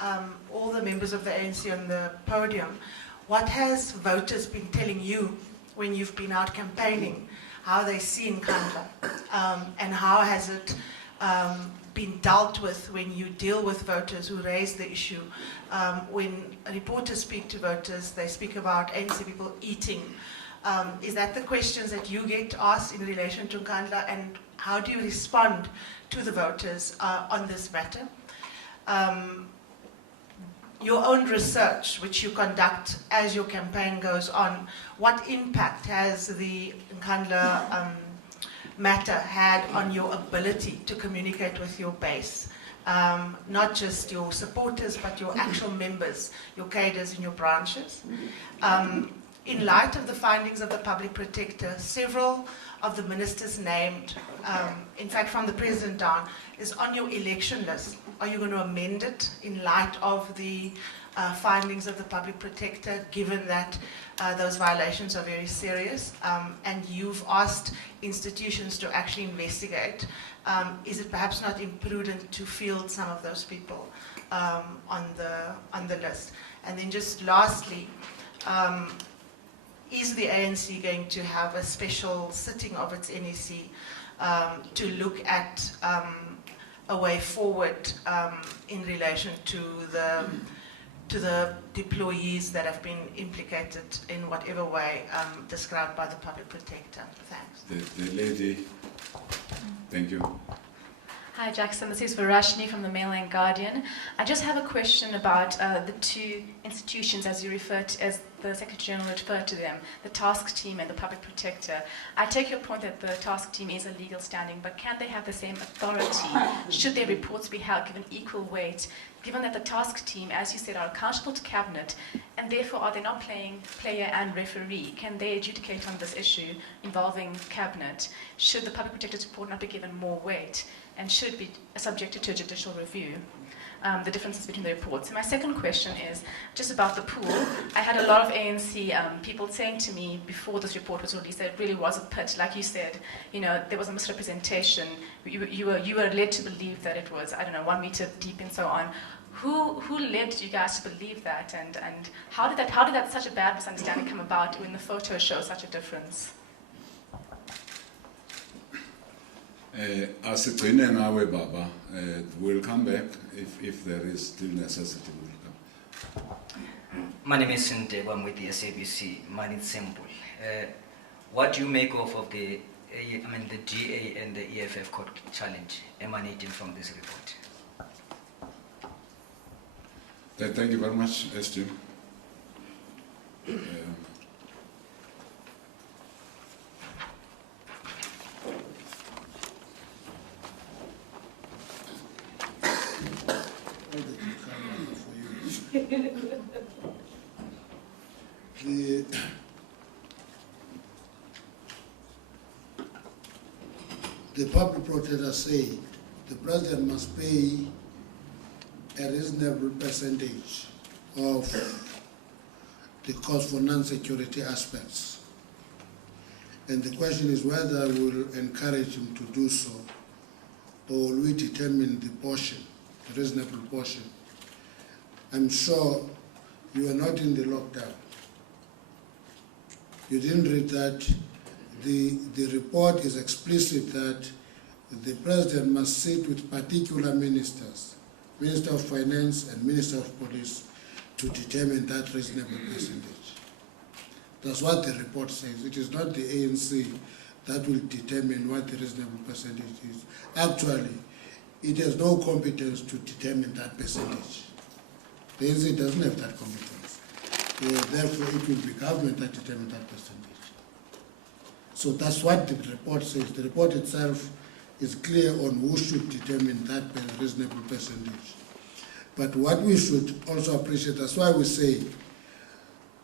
all the members of the ANC on the podium, what has voters been telling you when you've been out campaigning, how they see Nkandla, and how has it been dealt with when you deal with voters who raise the issue? When reporters speak to voters, they speak about ANC people eating. Is that the questions that you get asked in relation to Nkandla, and how do you respond to the voters on this matter? Your own research, which you conduct as your campaign goes on, what impact has the Nkandla matter had on your ability to communicate with your base? Not just your supporters, but your actual members, your cadres in your branches. In light of the findings of the Public Protector, several of the ministers named, in fact from the President down, is on your election list. Are you going to amend it in light of the findings of the Public Protector, given that those violations are very serious, and you've asked institutions to actually investigate? Is it perhaps not imprudent to field some of those people on the list? And then just lastly, is the ANC going to have a special sitting of its NEC to look at a way forward in relation to the deployees that have been implicated in whatever way described by the Public Protector? Thanks. The lady, thank you. Hi Jackson, this is Varashni from the Mail and Guardian. I just have a question about the two institutions as you referred to, as the Secretary General referred to them, the task team and the Public Protector. I take your point that the task team is a legal standing, but can they have the same authority? Should their reports be held given equal weight, given that the task team, as you said, are accountable to Cabinet, and therefore are they not playing player and referee? Can they adjudicate on this issue involving Cabinet? Should the Public Protector's report not be given more weight, and should be subjected to a judicial review? the differences between the reports. And my second question is just about the pool. I had a lot of ANC people saying to me before this report was released that it really was a pit. Like you said, you know, there was a misrepresentation. You were led to believe that it was, I don't know, 1 meter deep and so on. Who led you guys to believe that, and how did that such a bad misunderstanding come about when the photos show such a difference? Asigcine ngawe baba, we'll come back if there is still necessity. We'll come. My name is Sinte, I'm with the SABC. Mine is simple. What do you make of the GA and the EFF court challenge emanating from this report? Thank you very much, SG. The public protesters say the president must pay a reasonable percentage of the cost for non-security aspects. And the question is whether we will encourage him to do so, or will we determine the portion, the reasonable portion. I'm sure you are not in the lockdown. You didn't read that. The report is explicit that the president must sit with particular ministers, Minister of Finance and Minister of Police, to determine that reasonable percentage. That's what the report says. It is not the ANC that will determine what the reasonable percentage is. Actually, it has no competence to determine that percentage. The ANC doesn't have that competence. Therefore, it will be government that determines that percentage. So that's what the report says. The report itself is clear on who should determine that reasonable percentage. But what we should also appreciate, that's why we say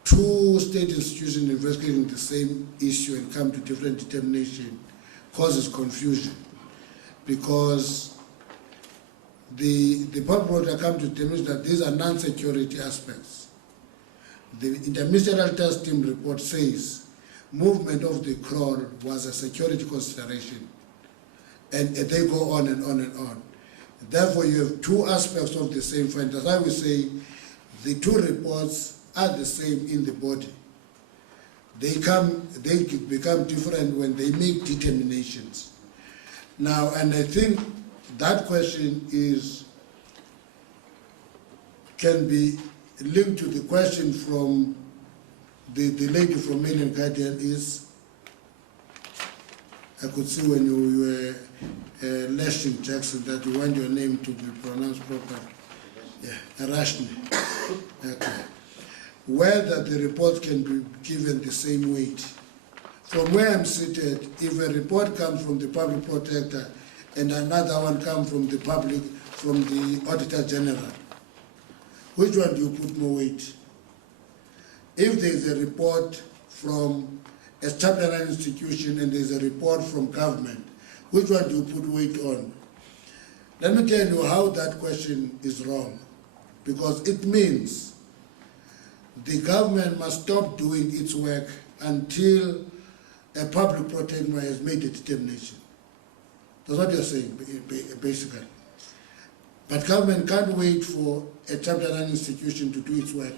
two state institutions investigating the same issue and come to different determination causes confusion, because the public will come to determination that these are non-security aspects. The interministerial task team report says movement of the crawl was a security consideration, and they go on and on and on. Therefore, you have two aspects of the same finding. That's why we say the two reports are the same in the body. They become different when they make determinations. Now, and I think that question can be linked to the question from the lady from Mail and Guardian is, I could see when you were lashing Jackson that you want your name to be pronounced properly. Yeah, Rashni. Okay. Whether the report can be given the same weight. From where I'm seated, if a report comes from the public protector and another one comes from the public, from the Auditor General, which one do you put more weight? If there is a report from a chapter 9 institution and there is a report from government, which one do you put weight on? Let me tell you how that question is wrong, because it means the government must stop doing its work until a public protector has made a determination. That's what you're saying, basically. But government can't wait for a chapter 9 institution to do its work.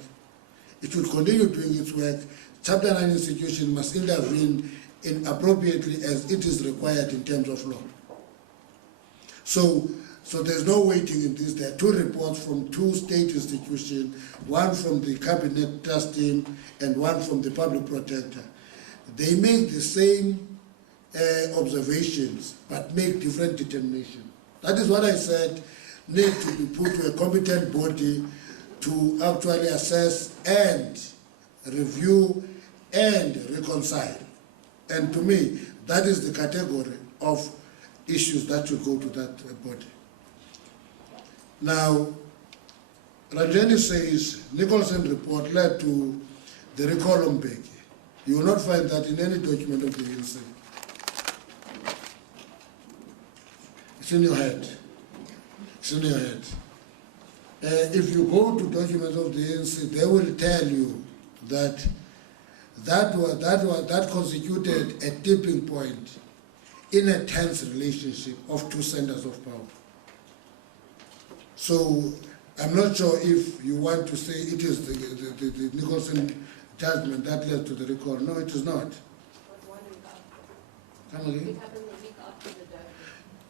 It should continue doing its work. Chapter 9 institution must intervene appropriately as it is required in terms of law. So there's no waiting in this. There are two reports from two state institutions, one from the cabinet task team and one from the public protector. They make the same observations, but make different determinations. That is what I said need to be put to a competent body to actually assess and review and reconcile. And to me, that is the category of issues that should go to that body. Now, Ranjeni says Nicholson report led to the recall on Mbeki. You will not find that in any document of the ANC. It's in your head. It's in your head. If you go to documents of the ANC, they will tell you that that constituted a tipping point in a tense relationship of two centers of power. So I'm not sure if you want to say it is the Nicholson judgment that led to the recall. No, it is not. Come again?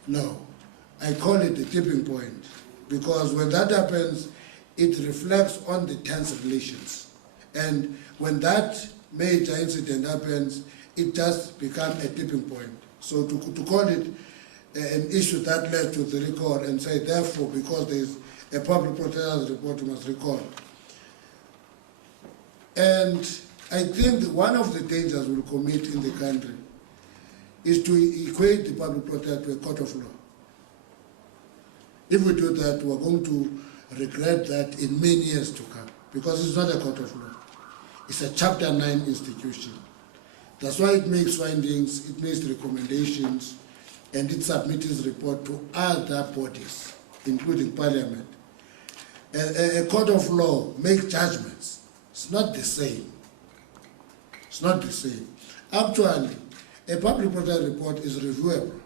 No, I call it the tipping point because when that happens, it reflects on the tense relations. And when that major incident happens, it just becomes a tipping point. So to call it an issue that led to the recall and say, therefore, because there is a public protector's report, you must recall. And I think that one of the dangers we'll commit in the country is to equate the public protector to a court of law. If we do that, we're going to regret that in many years to come, because it's not a court of law. It's a Chapter 9 institution. That's why it makes findings, it makes recommendations, and it submits its report to other bodies, including Parliament. A court of law makes judgments. It's not the same. It's not the same. Actually, a public protector report is reviewable.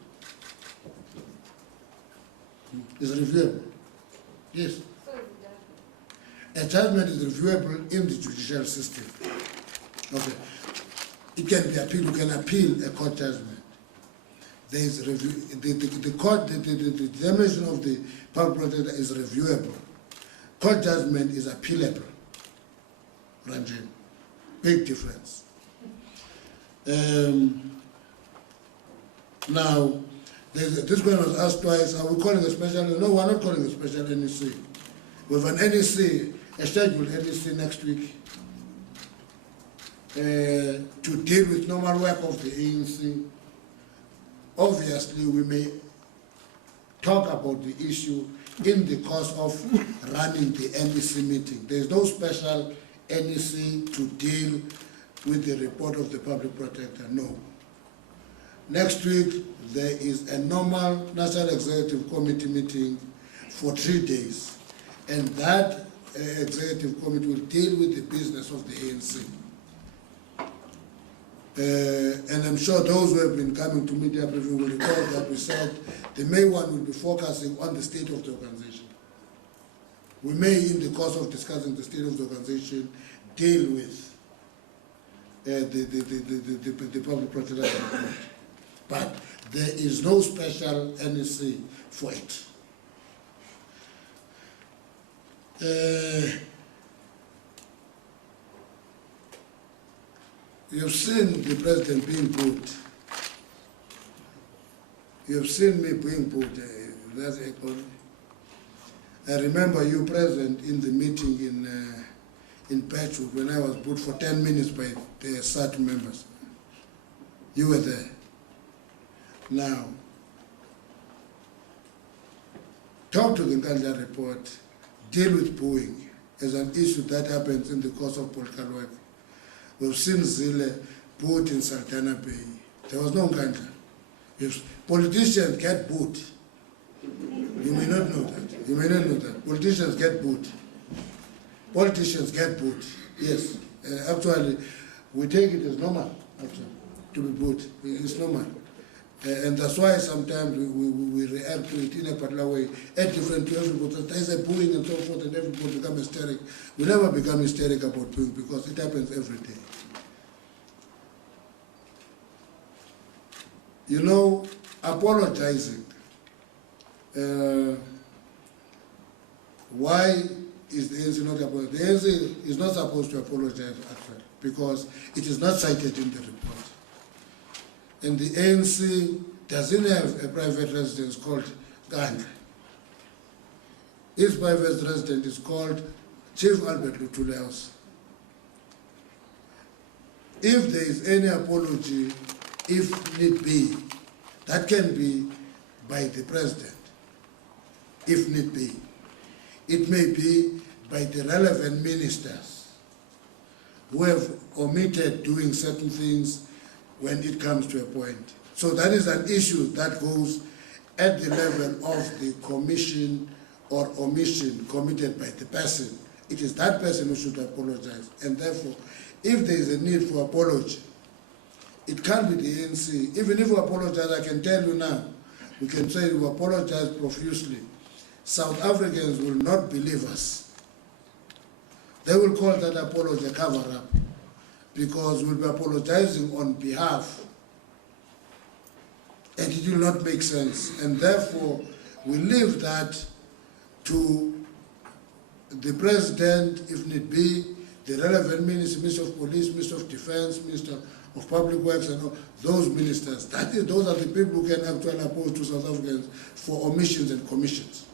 It's reviewable. Yes. A judgment is reviewable in the judicial system. Okay. It can be appealed. You can appeal a court judgment. There is review. The court, the determination of the public protector is reviewable. Court judgment is appealable. Ranjin. Big difference. Now, this one was asked twice, are we calling a special? No, we're not calling a special NEC. We have an NEC, a scheduled NEC next week to deal with normal work of the ANC. Obviously, we may talk about the issue in the course of running the NEC meeting. There is no special NEC to deal with the report of the public protector, no. Next week, there is a normal National Executive Committee meeting for 3 days, and that Executive Committee will deal with the business of the ANC. And I'm sure those who have been coming to media briefing will recall that we said the May one will be focusing on the state of the organization. We may, in the course of discussing the state of the organization, deal with the public protector report. But there is no special NEC for it. You've seen the president being put. You've seen me being put. That's a call. I remember you present in the meeting in Patchwood when I was put for 10 minutes by the SAT members. You were there. Now, talk to the Nkandla report, deal with booing as an issue that happens in the course of political work. We've seen Zille booed in Sultana Bay. There was no Nkandla. If politicians get booed, you may not know that. You may not know that. Politicians get booed. Politicians get booed. Yes. Actually, we take it as normal, actually, to be booed. It's normal. And that's why sometimes we react to it in a particular way, at different to everybody. There's a booing and so forth, and everybody becomes hysteric. We never become hysteric about booing because it happens every day. You know, apologizing. Why is the ANC not apologizing? The ANC is not supposed to apologize, actually, because it is not cited in the report. And the ANC doesn't have a private residence called Nkandla. Its private residence is called Chief Albert Luthuli House. If there is any apology, if need be, that can be by the president, if need be. It may be by the relevant ministers who have omitted doing certain things when it comes to a point. So that is an issue that goes at the level of the Commission or omission committed by the person, it is that person who should apologize. And therefore, if there is a need for apology, it can't be the ANC. Even if we apologize, I can tell you now, we can say we apologize profusely. South Africans will not believe us. They will call that apology a cover-up, because we'll be apologizing on behalf, and it will not make sense. And therefore, we leave that to the President, if need be, the relevant minister, Minister of Police, Minister of Defense, Minister of Public Works, and all those ministers. Those are the people who can actually oppose to South Africans for omissions and commissions.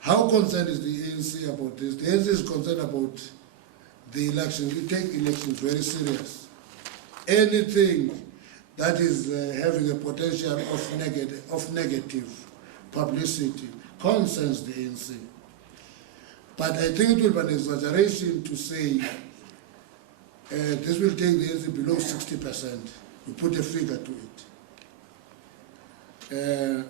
How concerned is the ANC about this? The ANC is concerned about the elections. We take elections very serious. Anything that is having a potential of negative publicity concerns the ANC. But I think it will be an exaggeration to say this will take the ANC below 60%. We put a figure to it.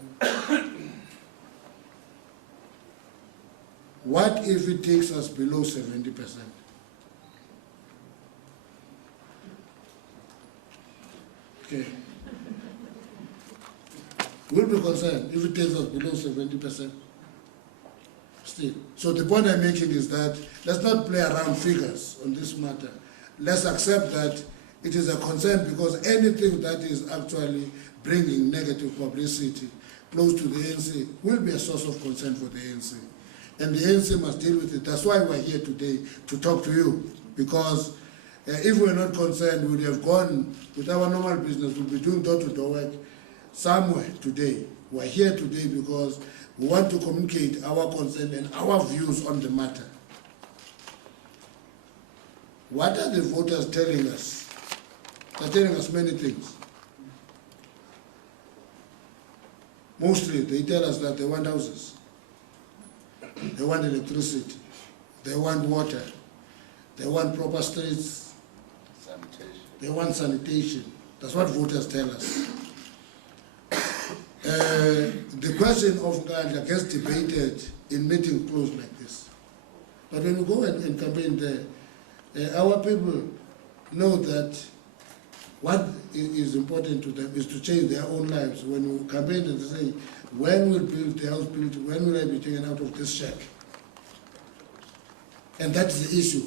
What if it takes us below 70%? Okay. We'll be concerned if it takes us below 70%. Still. So the point I'm making is that let's not play around figures on this matter. Let's accept that it is a concern, because anything that is actually bringing negative publicity close to the ANC will be a source of concern for the ANC. And the ANC must deal with it. That's why we're here today, to talk to you. Because if we're not concerned, we would have gone with our normal business. We'll be doing door-to-door work somewhere today. We're here today because we want to communicate our concern and our views on the matter. What are the voters telling us? They're telling us many things. Mostly, they tell us that they want houses. They want electricity. They want water. They want proper streets. Sanitation. They want sanitation. That's what voters tell us. The question of Nkandla gets debated in meeting close like this. But when we go and campaign there, our people know that what is important to them is to change their own lives. When we campaign and say, when will build the house built, when will I be taken out of this shack? And that's the issue.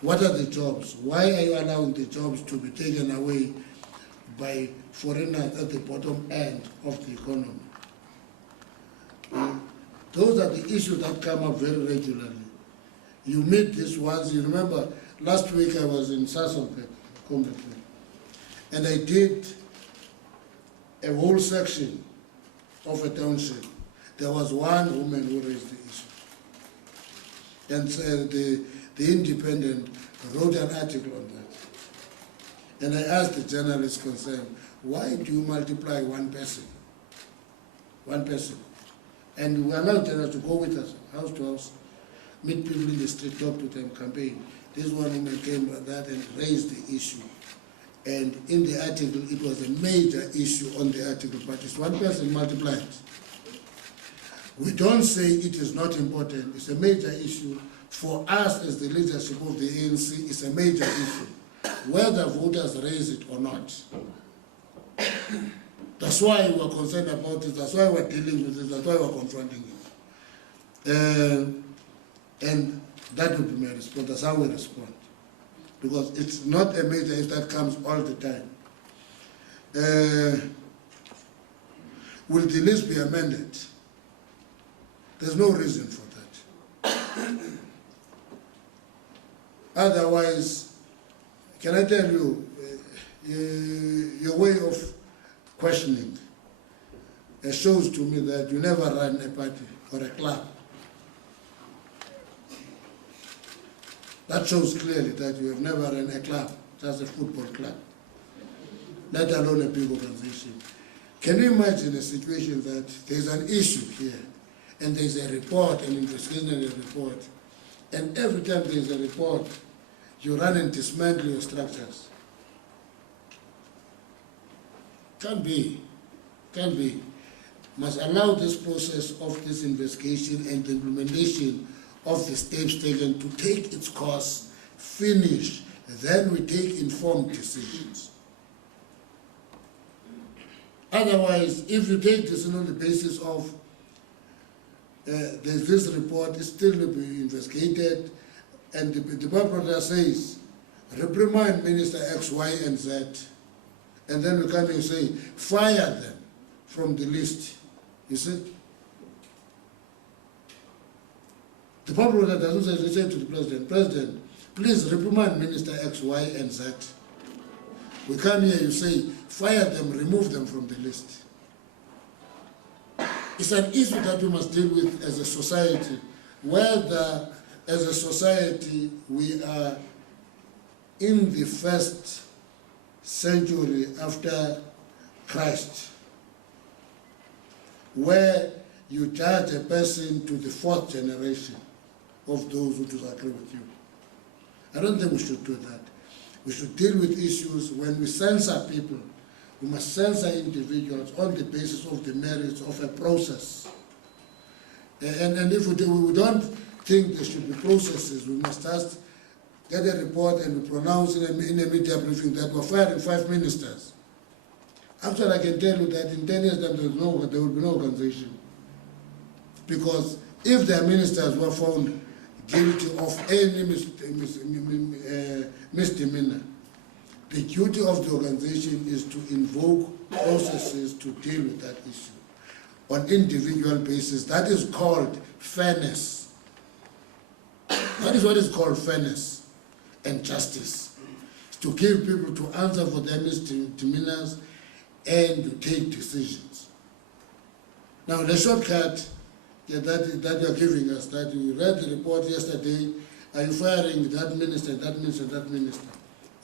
What are the jobs? Why are you allowing the jobs to be taken away by foreigners at the bottom end of the economy? Those are the issues that come up very regularly. You meet this once. You remember last week I was in Sasol, and I did a whole section of a township. There was one woman who raised the issue. And the Independent wrote an article on that. And I asked the journalist concerned, why do you multiply one person? One person. And we allowed journalists to go with us, house to house, meet people in the street, talk to them, campaign. This one woman came with that and raised the issue. And in the article, it was a major issue on the article, but it's one person multiplied. We don't say it is not important. It's a major issue. For us as the leadership of the ANC, it's a major issue, whether voters raise it or not. That's why we're concerned about it. That's why we're dealing with it. That's why we're confronting it. And that would be my response. That's how we respond. Because it's not a major issue that comes all the time. Will the list be amended? There's no reason for that. Otherwise, can I tell you, your way of questioning shows to me that you never run a party or a club. That shows clearly that you have never run a club, just a football club, let alone a big organization. Can you imagine a situation that there's an issue here, and there's a report, an investigation report, and every time there's a report, you run and dismantle your structures? Can't be. Can't be. must allow this process of this investigation and the implementation of the steps taken to take its course, finish, then we take informed decisions. Otherwise, if you take this on the basis of there's this report, is still to be investigated, and the Bible says, reprimand Minister X, Y, and Z, and then we come and say, fire them from the list. You see? The Bible doesn't say to the President, President, please reprimand Minister X, Y, and Z. We come here, you say, fire them, remove them from the list. It's an issue that we must deal with as a society, whether as a society we are in the first century after Christ, where you judge a person to the fourth generation of those who disagree with you. I don't think we should do that. We should deal with issues when we censor people. We must censor individuals on the basis of the merits of a process. And if we don't think there should be processes, we must just get a report and we pronounce in a media briefing that we're firing 5 ministers. Actually, I can tell you that in 10 years' time there will be no organization. Because if their ministers were found guilty of any misdemeanor, the duty of the organization is to invoke processes to deal with that issue on individual basis. That is called fairness. That is what is called fairness and justice. It's to give people to answer for their misdemeanors and to take decisions. Now the shortcut that you are giving us, that you read the report yesterday, are you firing that minister, that minister, that minister,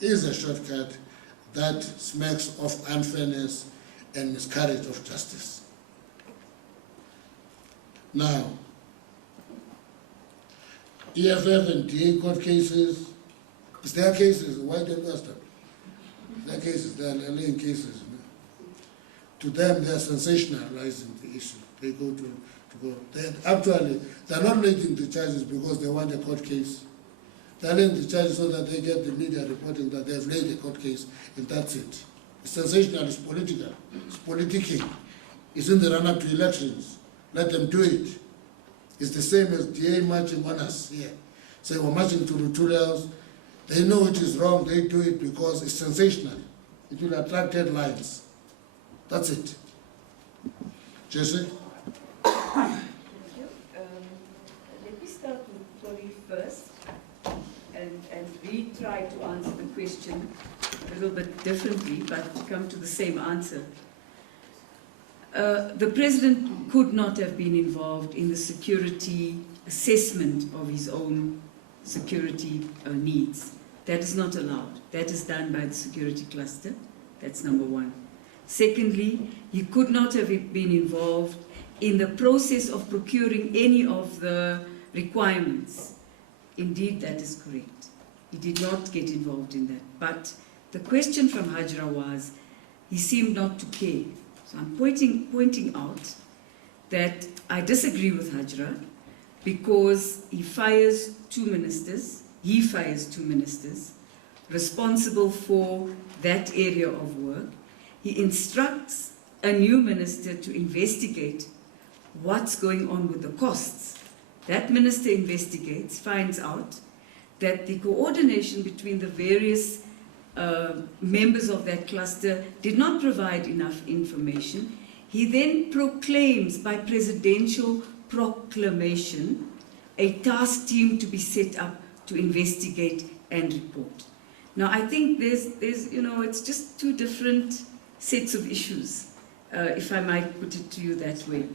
is a shortcut that smacks of unfairness and miscarriage of justice. Now, EFF and DA court cases, is there cases, why don't you ask them? There are cases, they are laying cases. To them, they are sensationalizing the issue. They go to go. They're not making the charges because they want a court case. They're laying the charges so that they get the media reporting that they've laid a court case, and that's it. It's sensational, it's political, it's politicking. It's in the run-up to elections. Let them do it. It's the same as DA marching on us here. Say we're marching to the Rotula's. They know it is wrong, they do it because it's sensational. It will attract headlines. That's it. Jesse? Thank you. Let me start with Thuli first and we try to answer the question a little bit differently, but come to the same answer. The President could not have been involved in the security assessment of his own security needs. That is not allowed. That is done by the security cluster. That's number one. Secondly, he could not have been involved in the process of procuring any of the requirements. Indeed, that is correct. He did not get involved in that. But the question from Hajra was, he seemed not to care. So I'm pointing out that I disagree with Hajra because he fires 2 ministers, responsible for that area of work. He instructs a new minister to investigate what's going on with the costs. That minister investigates, finds out that the coordination between the various members of that cluster did not provide enough information. He then proclaims by presidential proclamation a task team to be set up to investigate and report. Now I think there's it's just 2 different sets of issues, if I might put it to you that way.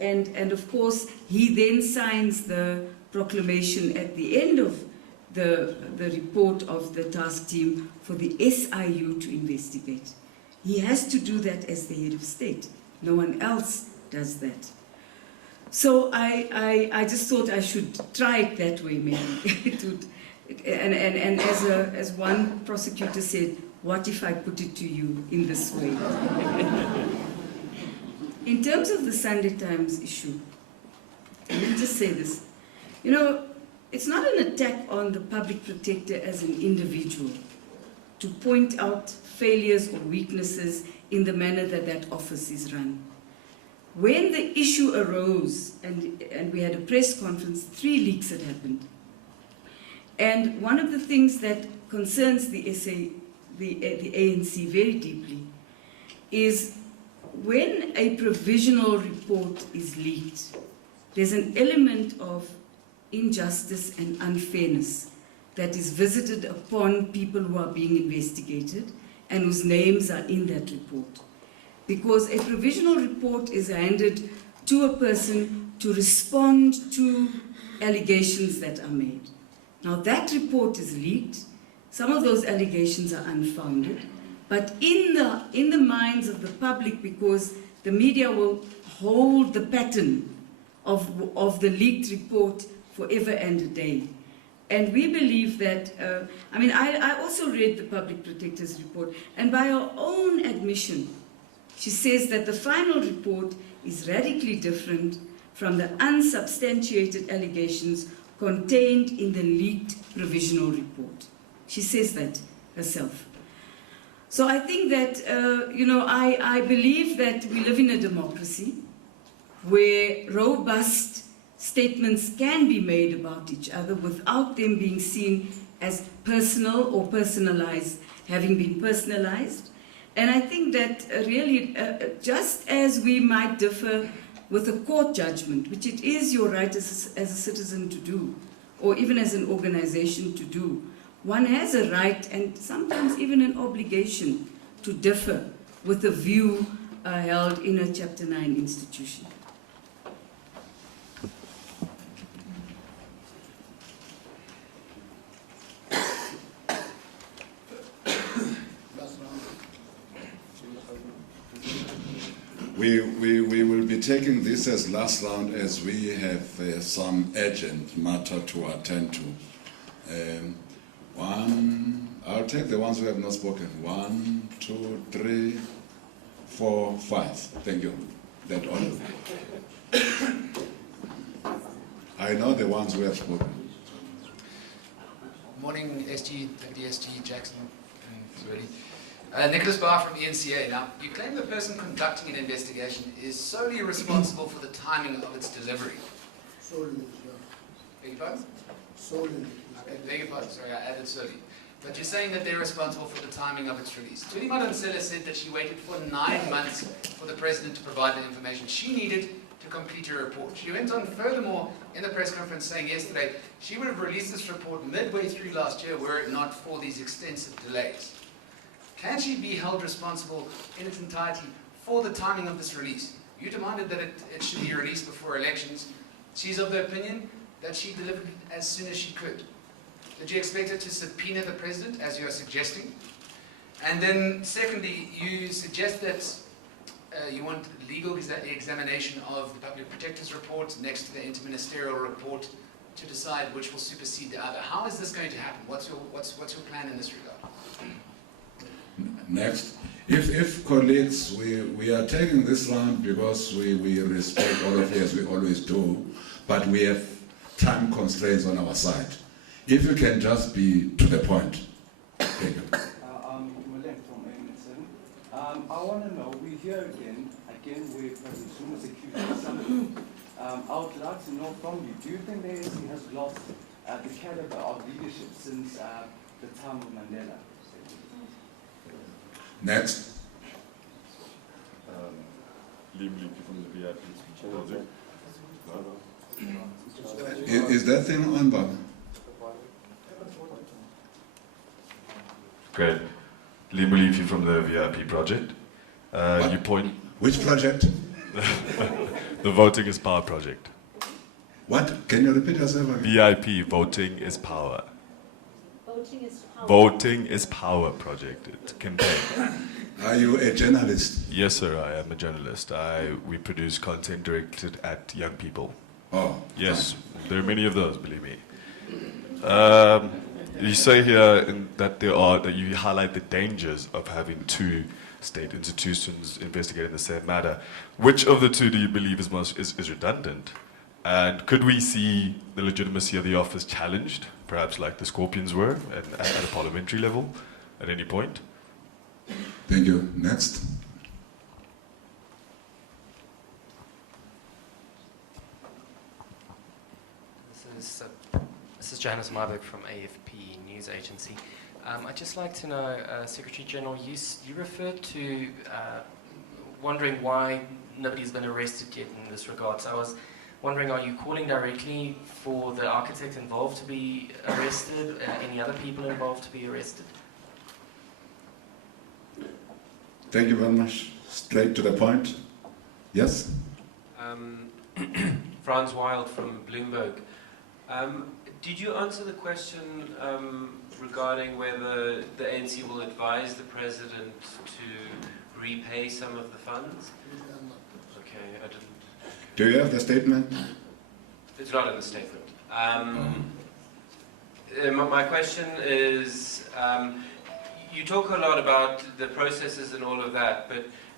And of course, he then signs the proclamation at the end of the report of the task team for the SIU to investigate. He has to do that as the head of state. No one else does that. So I just thought I should try it that way, maybe. And as one prosecutor said, what if I put it to you in this way? In terms of the Sunday Times issue, let me just say this. You know, it's not an attack on the public protector as an individual to point out failures or weaknesses in the manner that that office is run. When the issue arose, and we had a press conference, 3 leaks had happened. And one of the things that concerns the ANC very deeply is when a provisional report is leaked, there's an element of injustice and unfairness that is visited upon people who are being investigated and whose names are in that report. Because a provisional report is handed to a person to respond to allegations that are made. Now that report is leaked. Some of those allegations are unfounded, but in the minds of the public, because the media will hold the pattern of the leaked report forever and a day. And we believe that, I also read the Public Protector's report, and by her own admission, she says that the final report is radically different from the unsubstantiated allegations contained in the leaked provisional report. She says that herself. So I think that, I believe that we live in a democracy where robust statements can be made about each other without them being seen as personal or personalized, having been personalized. And I think that really, just as we might differ with a court judgment, which it is your right as a citizen to do, or even as an organization to do, one has a right and sometimes even an obligation to differ with a view held in a Chapter 9 institution. We will be taking this as last round as we have some urgent matter to attend to. I'll take the ones who have not spoken. 1, 2, 3, 4, 5. Thank you. That all. I know the ones who have spoken. Morning, SG, DSG, Jackson, and Ready. Nicholas Barr from eNCA. Now, you claim the person conducting an investigation is solely responsible for the timing of its delivery. Solely, yeah. Beg your pardon? Solely. Okay, beg your pardon, sorry, I added solely. But you're saying that they're responsible for the timing of its release. Thuli Madonsela said that she waited for 9 months for the president to provide the information she needed to complete her report. She went on furthermore in the press conference saying yesterday she would have released this report midway through last year were it not for these extensive delays. Can she be held responsible in its entirety for the timing of this release? You demanded that it should be released before elections. She's of the opinion that she delivered it as soon as she could. Did you expect her to subpoena the president, as you are suggesting? And then, secondly, you suggest that you want legal examination of the Public Protector's report next to the interministerial report to decide which will supersede the other. How is this going to happen? What's your plan in this regard? Next. If colleagues, we are taking this round because we respect all of you as we always do, but we have time constraints on our side. If you can just be to the point. Thank you. I'm Malek from ANC. I want to know, we're here again with President Zuma's accused son. I would like to know from you, do you think the ANC has lost the caliber of leadership since the time of Mandela? Next. Is that thing on, Bob? Great. Liam Leafy from the VIP project. You point. Which project? The Voting is Power project. What? Can you repeat yourself? VIP, Voting is Power. Voting is power. Voting is Power project. It's a campaign. Are you a journalist? Yes, sir. I am a journalist. We produce content directed at young people. Oh. Yes, there are many of those. Believe me. You say here that you highlight the dangers of having two state institutions investigating the same matter. Which of the two do you believe is redundant? And could we see the legitimacy of the office challenged, perhaps like the Scorpions were, at a parliamentary level, at any point? Thank you. Next. This is Johannes Marburg from AFP News Agency. I'd just like to know, Secretary General, you referred to wondering why nobody's been arrested yet in this regard. So I was wondering, are you calling directly for the architect involved to be arrested, any other people involved to be arrested? Thank you very much. Straight to the point. Yes? Franz Wild from Bloomberg. Did you answer the question regarding whether the ANC will advise the President to repay some of the funds? Okay, I didn't. Do you have the statement? It's not in the statement. My question is, you talk a lot about the processes and all of that,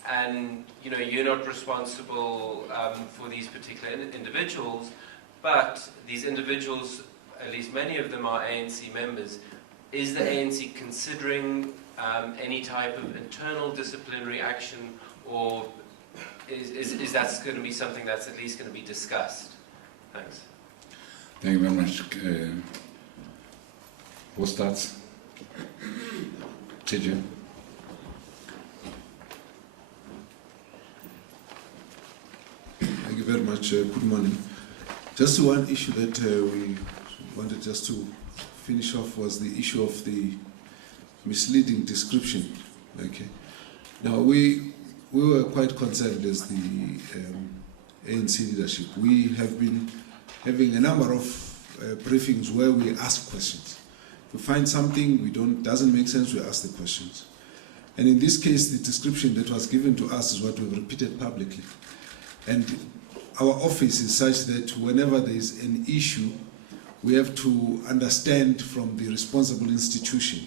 and you're not responsible for these particular individuals, but these individuals, at least many of them, are ANC members. Is the ANC considering any type of internal disciplinary action, or is that going to be something that's at least going to be discussed? Thanks. Thank you very much. Who starts? TJ. Thank you very much. Good morning. Just one issue that we wanted just to finish off was the issue of the misleading description. Okay. Now we were quite concerned as the ANC leadership. We have been having a number of briefings where we ask questions. If we find something doesn't make sense, we ask the questions. And in this case, the description that was given to us is what we've repeated publicly. And our office is such that whenever there is an issue, we have to understand from the responsible institution.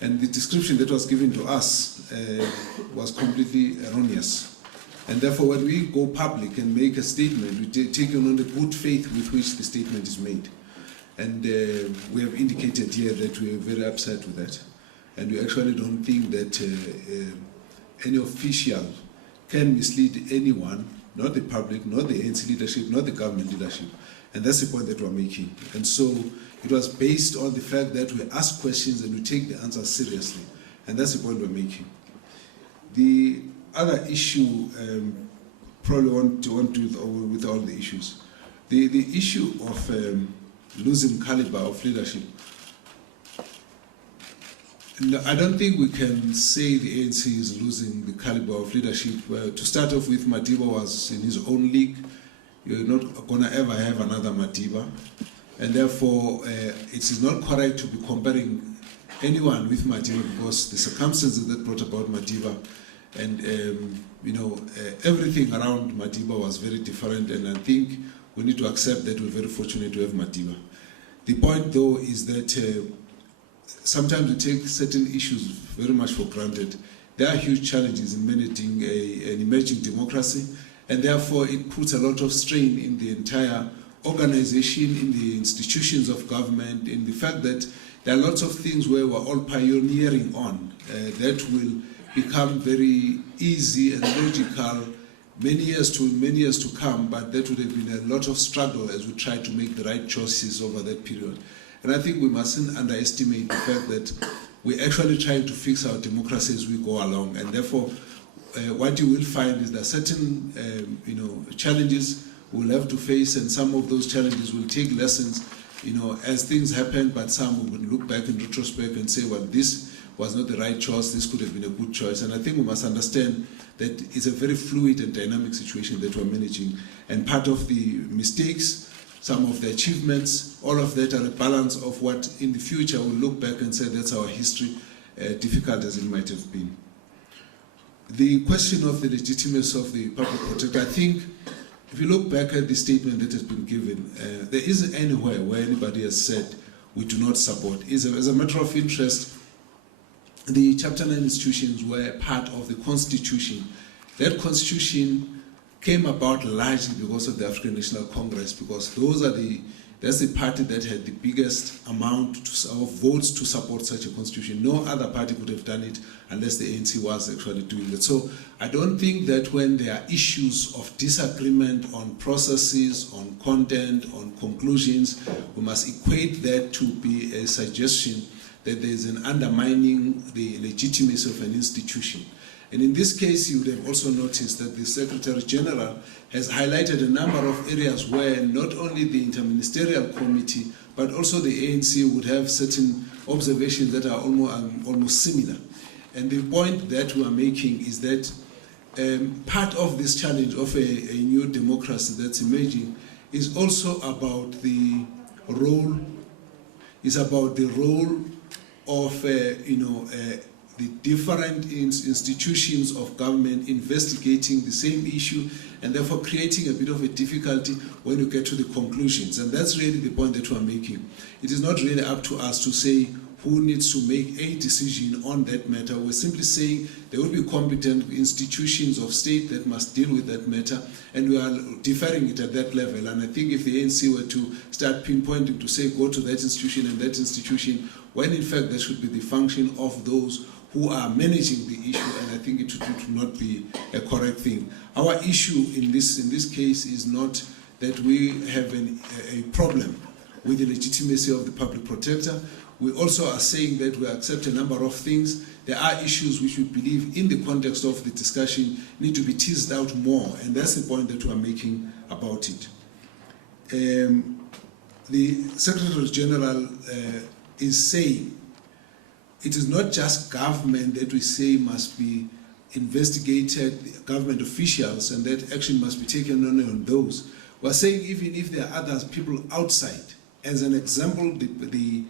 And the description that was given to us was completely erroneous. And therefore, when we go public and make a statement, we take on the good faith with which the statement is made. And we have indicated here that we are very upset with that. And we actually don't think that any official can mislead anyone, not the public, not the ANC leadership, not the government leadership. And that's the point that we're making. And so it was based on the fact that we ask questions and we take the answers seriously. And that's the point we're making. The other issue, probably want to with all the issues. The issue of losing caliber of leadership. I don't think we can say the ANC is losing the caliber of leadership. To start off with, Madiba was in his own league. You're not going to ever have another Madiba. And therefore, it is not correct to be comparing anyone with Madiba because the circumstances that brought about Madiba and everything around Madiba was very different. And I think we need to accept that we're very fortunate to have Madiba. The point, though, is that sometimes we take certain issues very much for granted. There are huge challenges in managing an emerging democracy, and therefore it puts a lot of strain in the entire organization, in the institutions of government, in the fact that there are lots of things where we're all pioneering on that will become very easy and logical many years to come, but that would have been a lot of struggle as we try to make the right choices over that period. And I think we mustn't underestimate the fact that we're actually trying to fix our democracy as we go along. And therefore, what you will find is that certain challenges we'll have to face, and some of those challenges will take lessons as things happen, but some we will look back in retrospect and say, well, this was not the right choice, this could have been a good choice. And I think we must understand that it's a very fluid and dynamic situation that we're managing. And part of the mistakes, some of the achievements, all of that are a balance of what in the future we'll look back and say that's our history, difficult as it might have been. The question of the legitimacy of the public protector, I think if you look back at the statement that has been given, there isn't anywhere where anybody has said we do not support. As a matter of interest, the Chapter 9 institutions were part of the Constitution. That Constitution came about largely because of the African National Congress, because that's the party that had the biggest amount of votes to support such a constitution. No other party could have done it unless the ANC was actually doing it. So I don't think that when there are issues of disagreement on processes, on content, on conclusions, we must equate that to be a suggestion that there is an undermining the legitimacy of an institution. And in this case, you would have also noticed that the Secretary General has highlighted a number of areas where not only the Interministerial Committee, but also the ANC would have certain observations that are almost similar. And the point that we are making is that part of this challenge of a new democracy that's emerging is also about the role, of the different institutions of government investigating the same issue, and therefore creating a bit of a difficulty when you get to the conclusions. And that's really the point that we're making. It is not really up to us to say who needs to make a decision on that matter. We're simply saying there will be competent institutions of state that must deal with that matter, and we are deferring it at that level. And I think if the ANC were to start pinpointing to say go to that institution and that institution, when in fact that should be the function of those who are managing the issue, and I think it would not be a correct thing. Our issue in this case is not that we have a problem with the legitimacy of the public protector. We also are saying that we accept a number of things. There are issues which we believe in the context of the discussion need to be teased out more, and that's the point that we are making about it. The Secretary General is saying it is not just government that we say must be investigated, government officials, and that action must be taken on those. We're saying even if there are others, people outside. As an example, the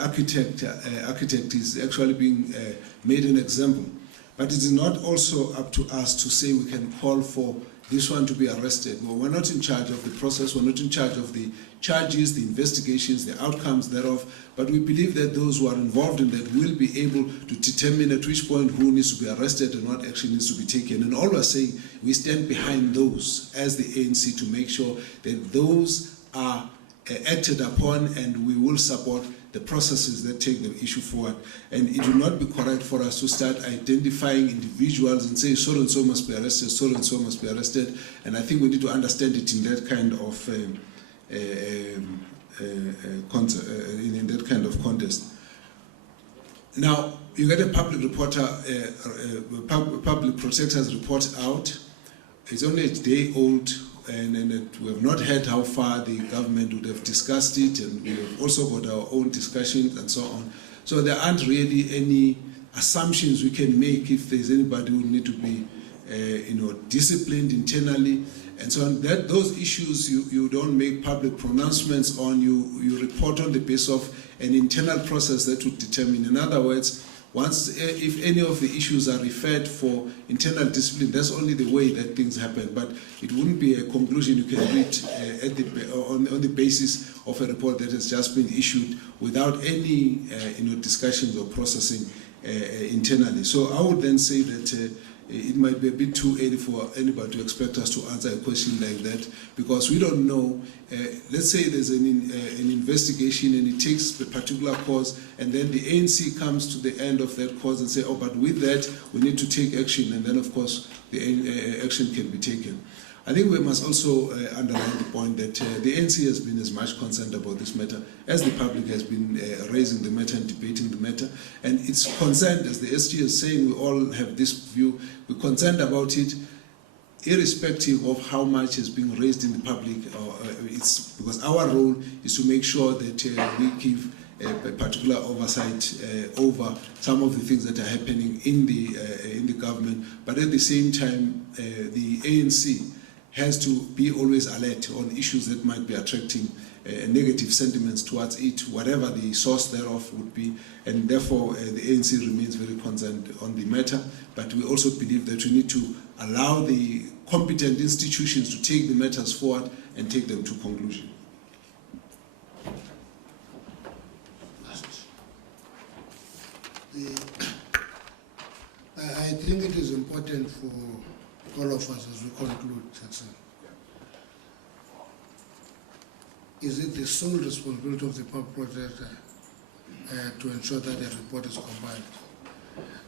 architect is actually being made an example. But it is not also up to us to say we can call for this one to be arrested. Well, we're not in charge of the process, we're not in charge of the charges, the investigations, the outcomes thereof, but we believe that those who are involved in that will be able to determine at which point who needs to be arrested and what action needs to be taken. And all we're saying, we stand behind those as the ANC to make sure that those are acted upon, and we will support the processes that take the issue forward. And it will not be correct for us to start identifying individuals and say so-and-so must be arrested, so-and-so must be arrested. And I think we need to understand it in that kind of in that kind of context. Now, you get a public reporter, public protector's report out. It's only a day old, and we have not heard how far the government would have discussed it, and we have also got our own discussions and so on. So there aren't really any assumptions we can make if there's anybody who need to be disciplined internally and so on. Those issues you don't make public pronouncements on, you report on the basis of an internal process that would determine. In other words, if any of the issues are referred for internal discipline, that's only the way that things happen. But it wouldn't be a conclusion you can read on the basis of a report that has just been issued without any discussions or processing internally. So I would then say that it might be a bit too early for anybody to expect us to answer a question like that, because we don't know. Let's say there's an investigation and it takes a particular course, and then the ANC comes to the end of that course and say, oh, but with that we need to take action, and then of course the action can be taken. I think we must also underline the point that the ANC has been as much concerned about this matter as the public has been raising the matter and debating the matter. And it's concerned, as the SG is saying, we all have this view, we're concerned about it, irrespective of how much is being raised in the public. It's because our role is to make sure that we give a particular oversight over some of the things that are happening in the government. But at the same time, the ANC has to be always alert on issues that might be attracting negative sentiments towards it, whatever the source thereof would be. And therefore, the ANC remains very concerned on the matter. But we also believe that we need to allow the competent institutions to take the matters forward and take them to conclusion. I think it is important for all of us as we conclude, Jackson. Is it the sole responsibility of the public protector to ensure that the report is compiled?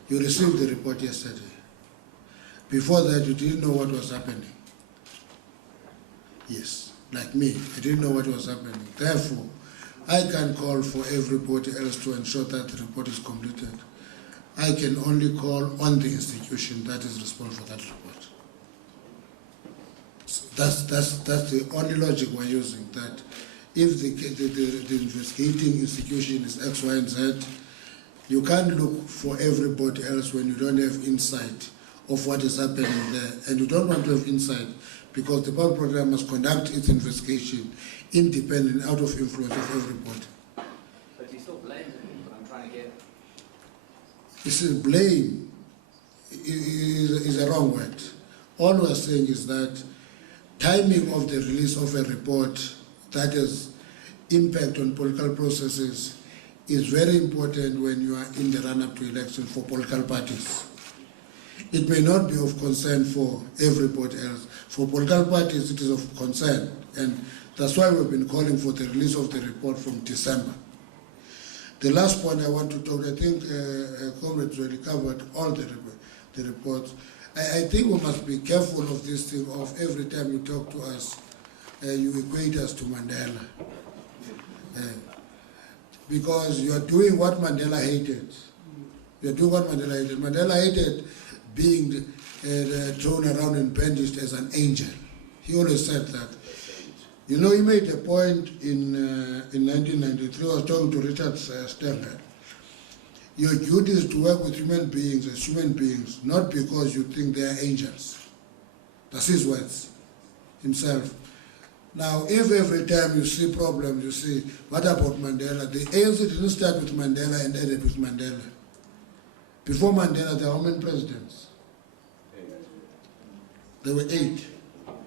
You received the report yesterday. Before that, you didn't know what was happening. Yes, like me, I didn't know what was happening. Therefore, I can't call for everybody else to ensure that the report is completed. I can only call on the institution that is responsible for that report. So that's the only logic we're using, that if the investigating institution is X, Y, and Z, you can't look for everybody else when you don't have insight of what is happening there. And you don't want to have insight because the public program must conduct its investigation independent, out of influence of everybody. But you still blame him, but I'm trying to get... You see, blame is a wrong word. All we're saying is that timing of the release of a report that has impact on political processes is very important when you are in the run-up to election for political parties. It may not be of concern for everybody else. For political parties, it is of concern, and that's why we've been calling for the release of the report from December. The last point I want to talk, I think comrades already covered all the reports. I think we must be careful of this thing of every time you talk to us, you equate us to Mandela. Because you are doing what Mandela hated. You are doing what Mandela hated. Mandela hated being thrown around and brandished as an angel. He always said that. You know, he made a point in 1993, I was talking to Richard Stenger. Your duty is to work with human beings as human beings, not because you think they are angels. That's his words, himself. Now, if every time you see problems, you see, what about Mandela? The ANC didn't start with Mandela and ended with Mandela. Before Mandela, there were how many presidents? There were 8,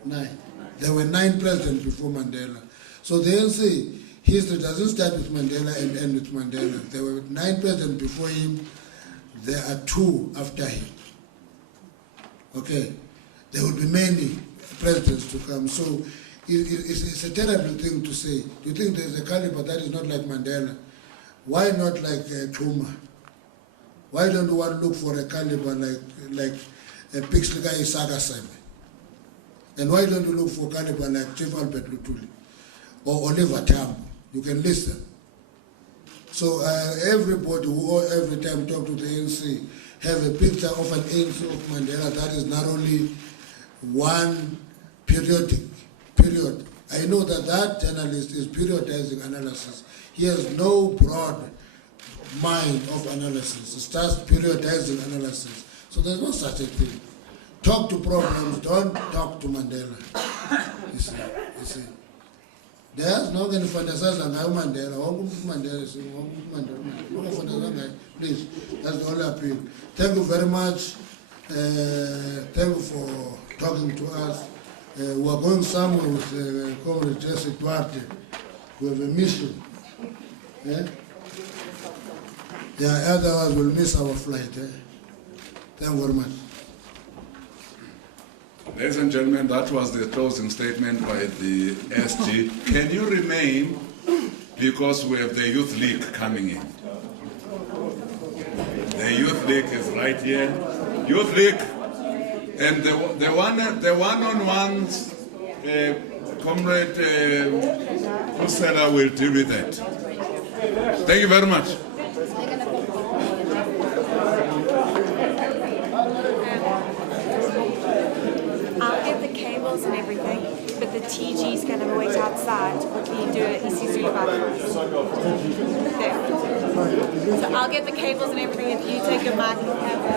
9. There were 9 presidents before Mandela. So the ANC history doesn't start with Mandela and end with Mandela. There were 9 presidents before him. There are 2 after him. Okay? There will be many presidents to come. So it's a terrible thing to say. Do you think there's a caliber that is not like Mandela? Why not like Zuma? Why don't one look for a caliber like Pixlika Isaga Sebe? And why don't you look for caliber like Chief Albert Lutuli or Oliver Tambo? You can listen. So everybody who every time talk to the ANC have a picture of an ANC of Mandela that is not only one period. I know that journalist is periodizing analysis. He has no broad mind of analysis. He starts periodizing analysis. So there's no such a thing. Talk to problems, don't talk to Mandela. You see. There's no going to fantasize on Mandela. Please, that's the only appeal. Thank you very much. Thank you for talking to us. We are going somewhere with Comrade Jesse Duarte. We have a mission. Yeah, otherwise we'll miss our flight. Thank you very much. Ladies and gentlemen, that was the closing statement by the SG. Can you remain, because we have the Youth League coming in. The Youth League is right here. Youth League, and the one-on-ones, Comrade Kusela will deal with that. Thank you very much. And everything, but the TG is going to wait outside. What can you do at isiZulu There. So I'll get the cables and everything if you take a mic and have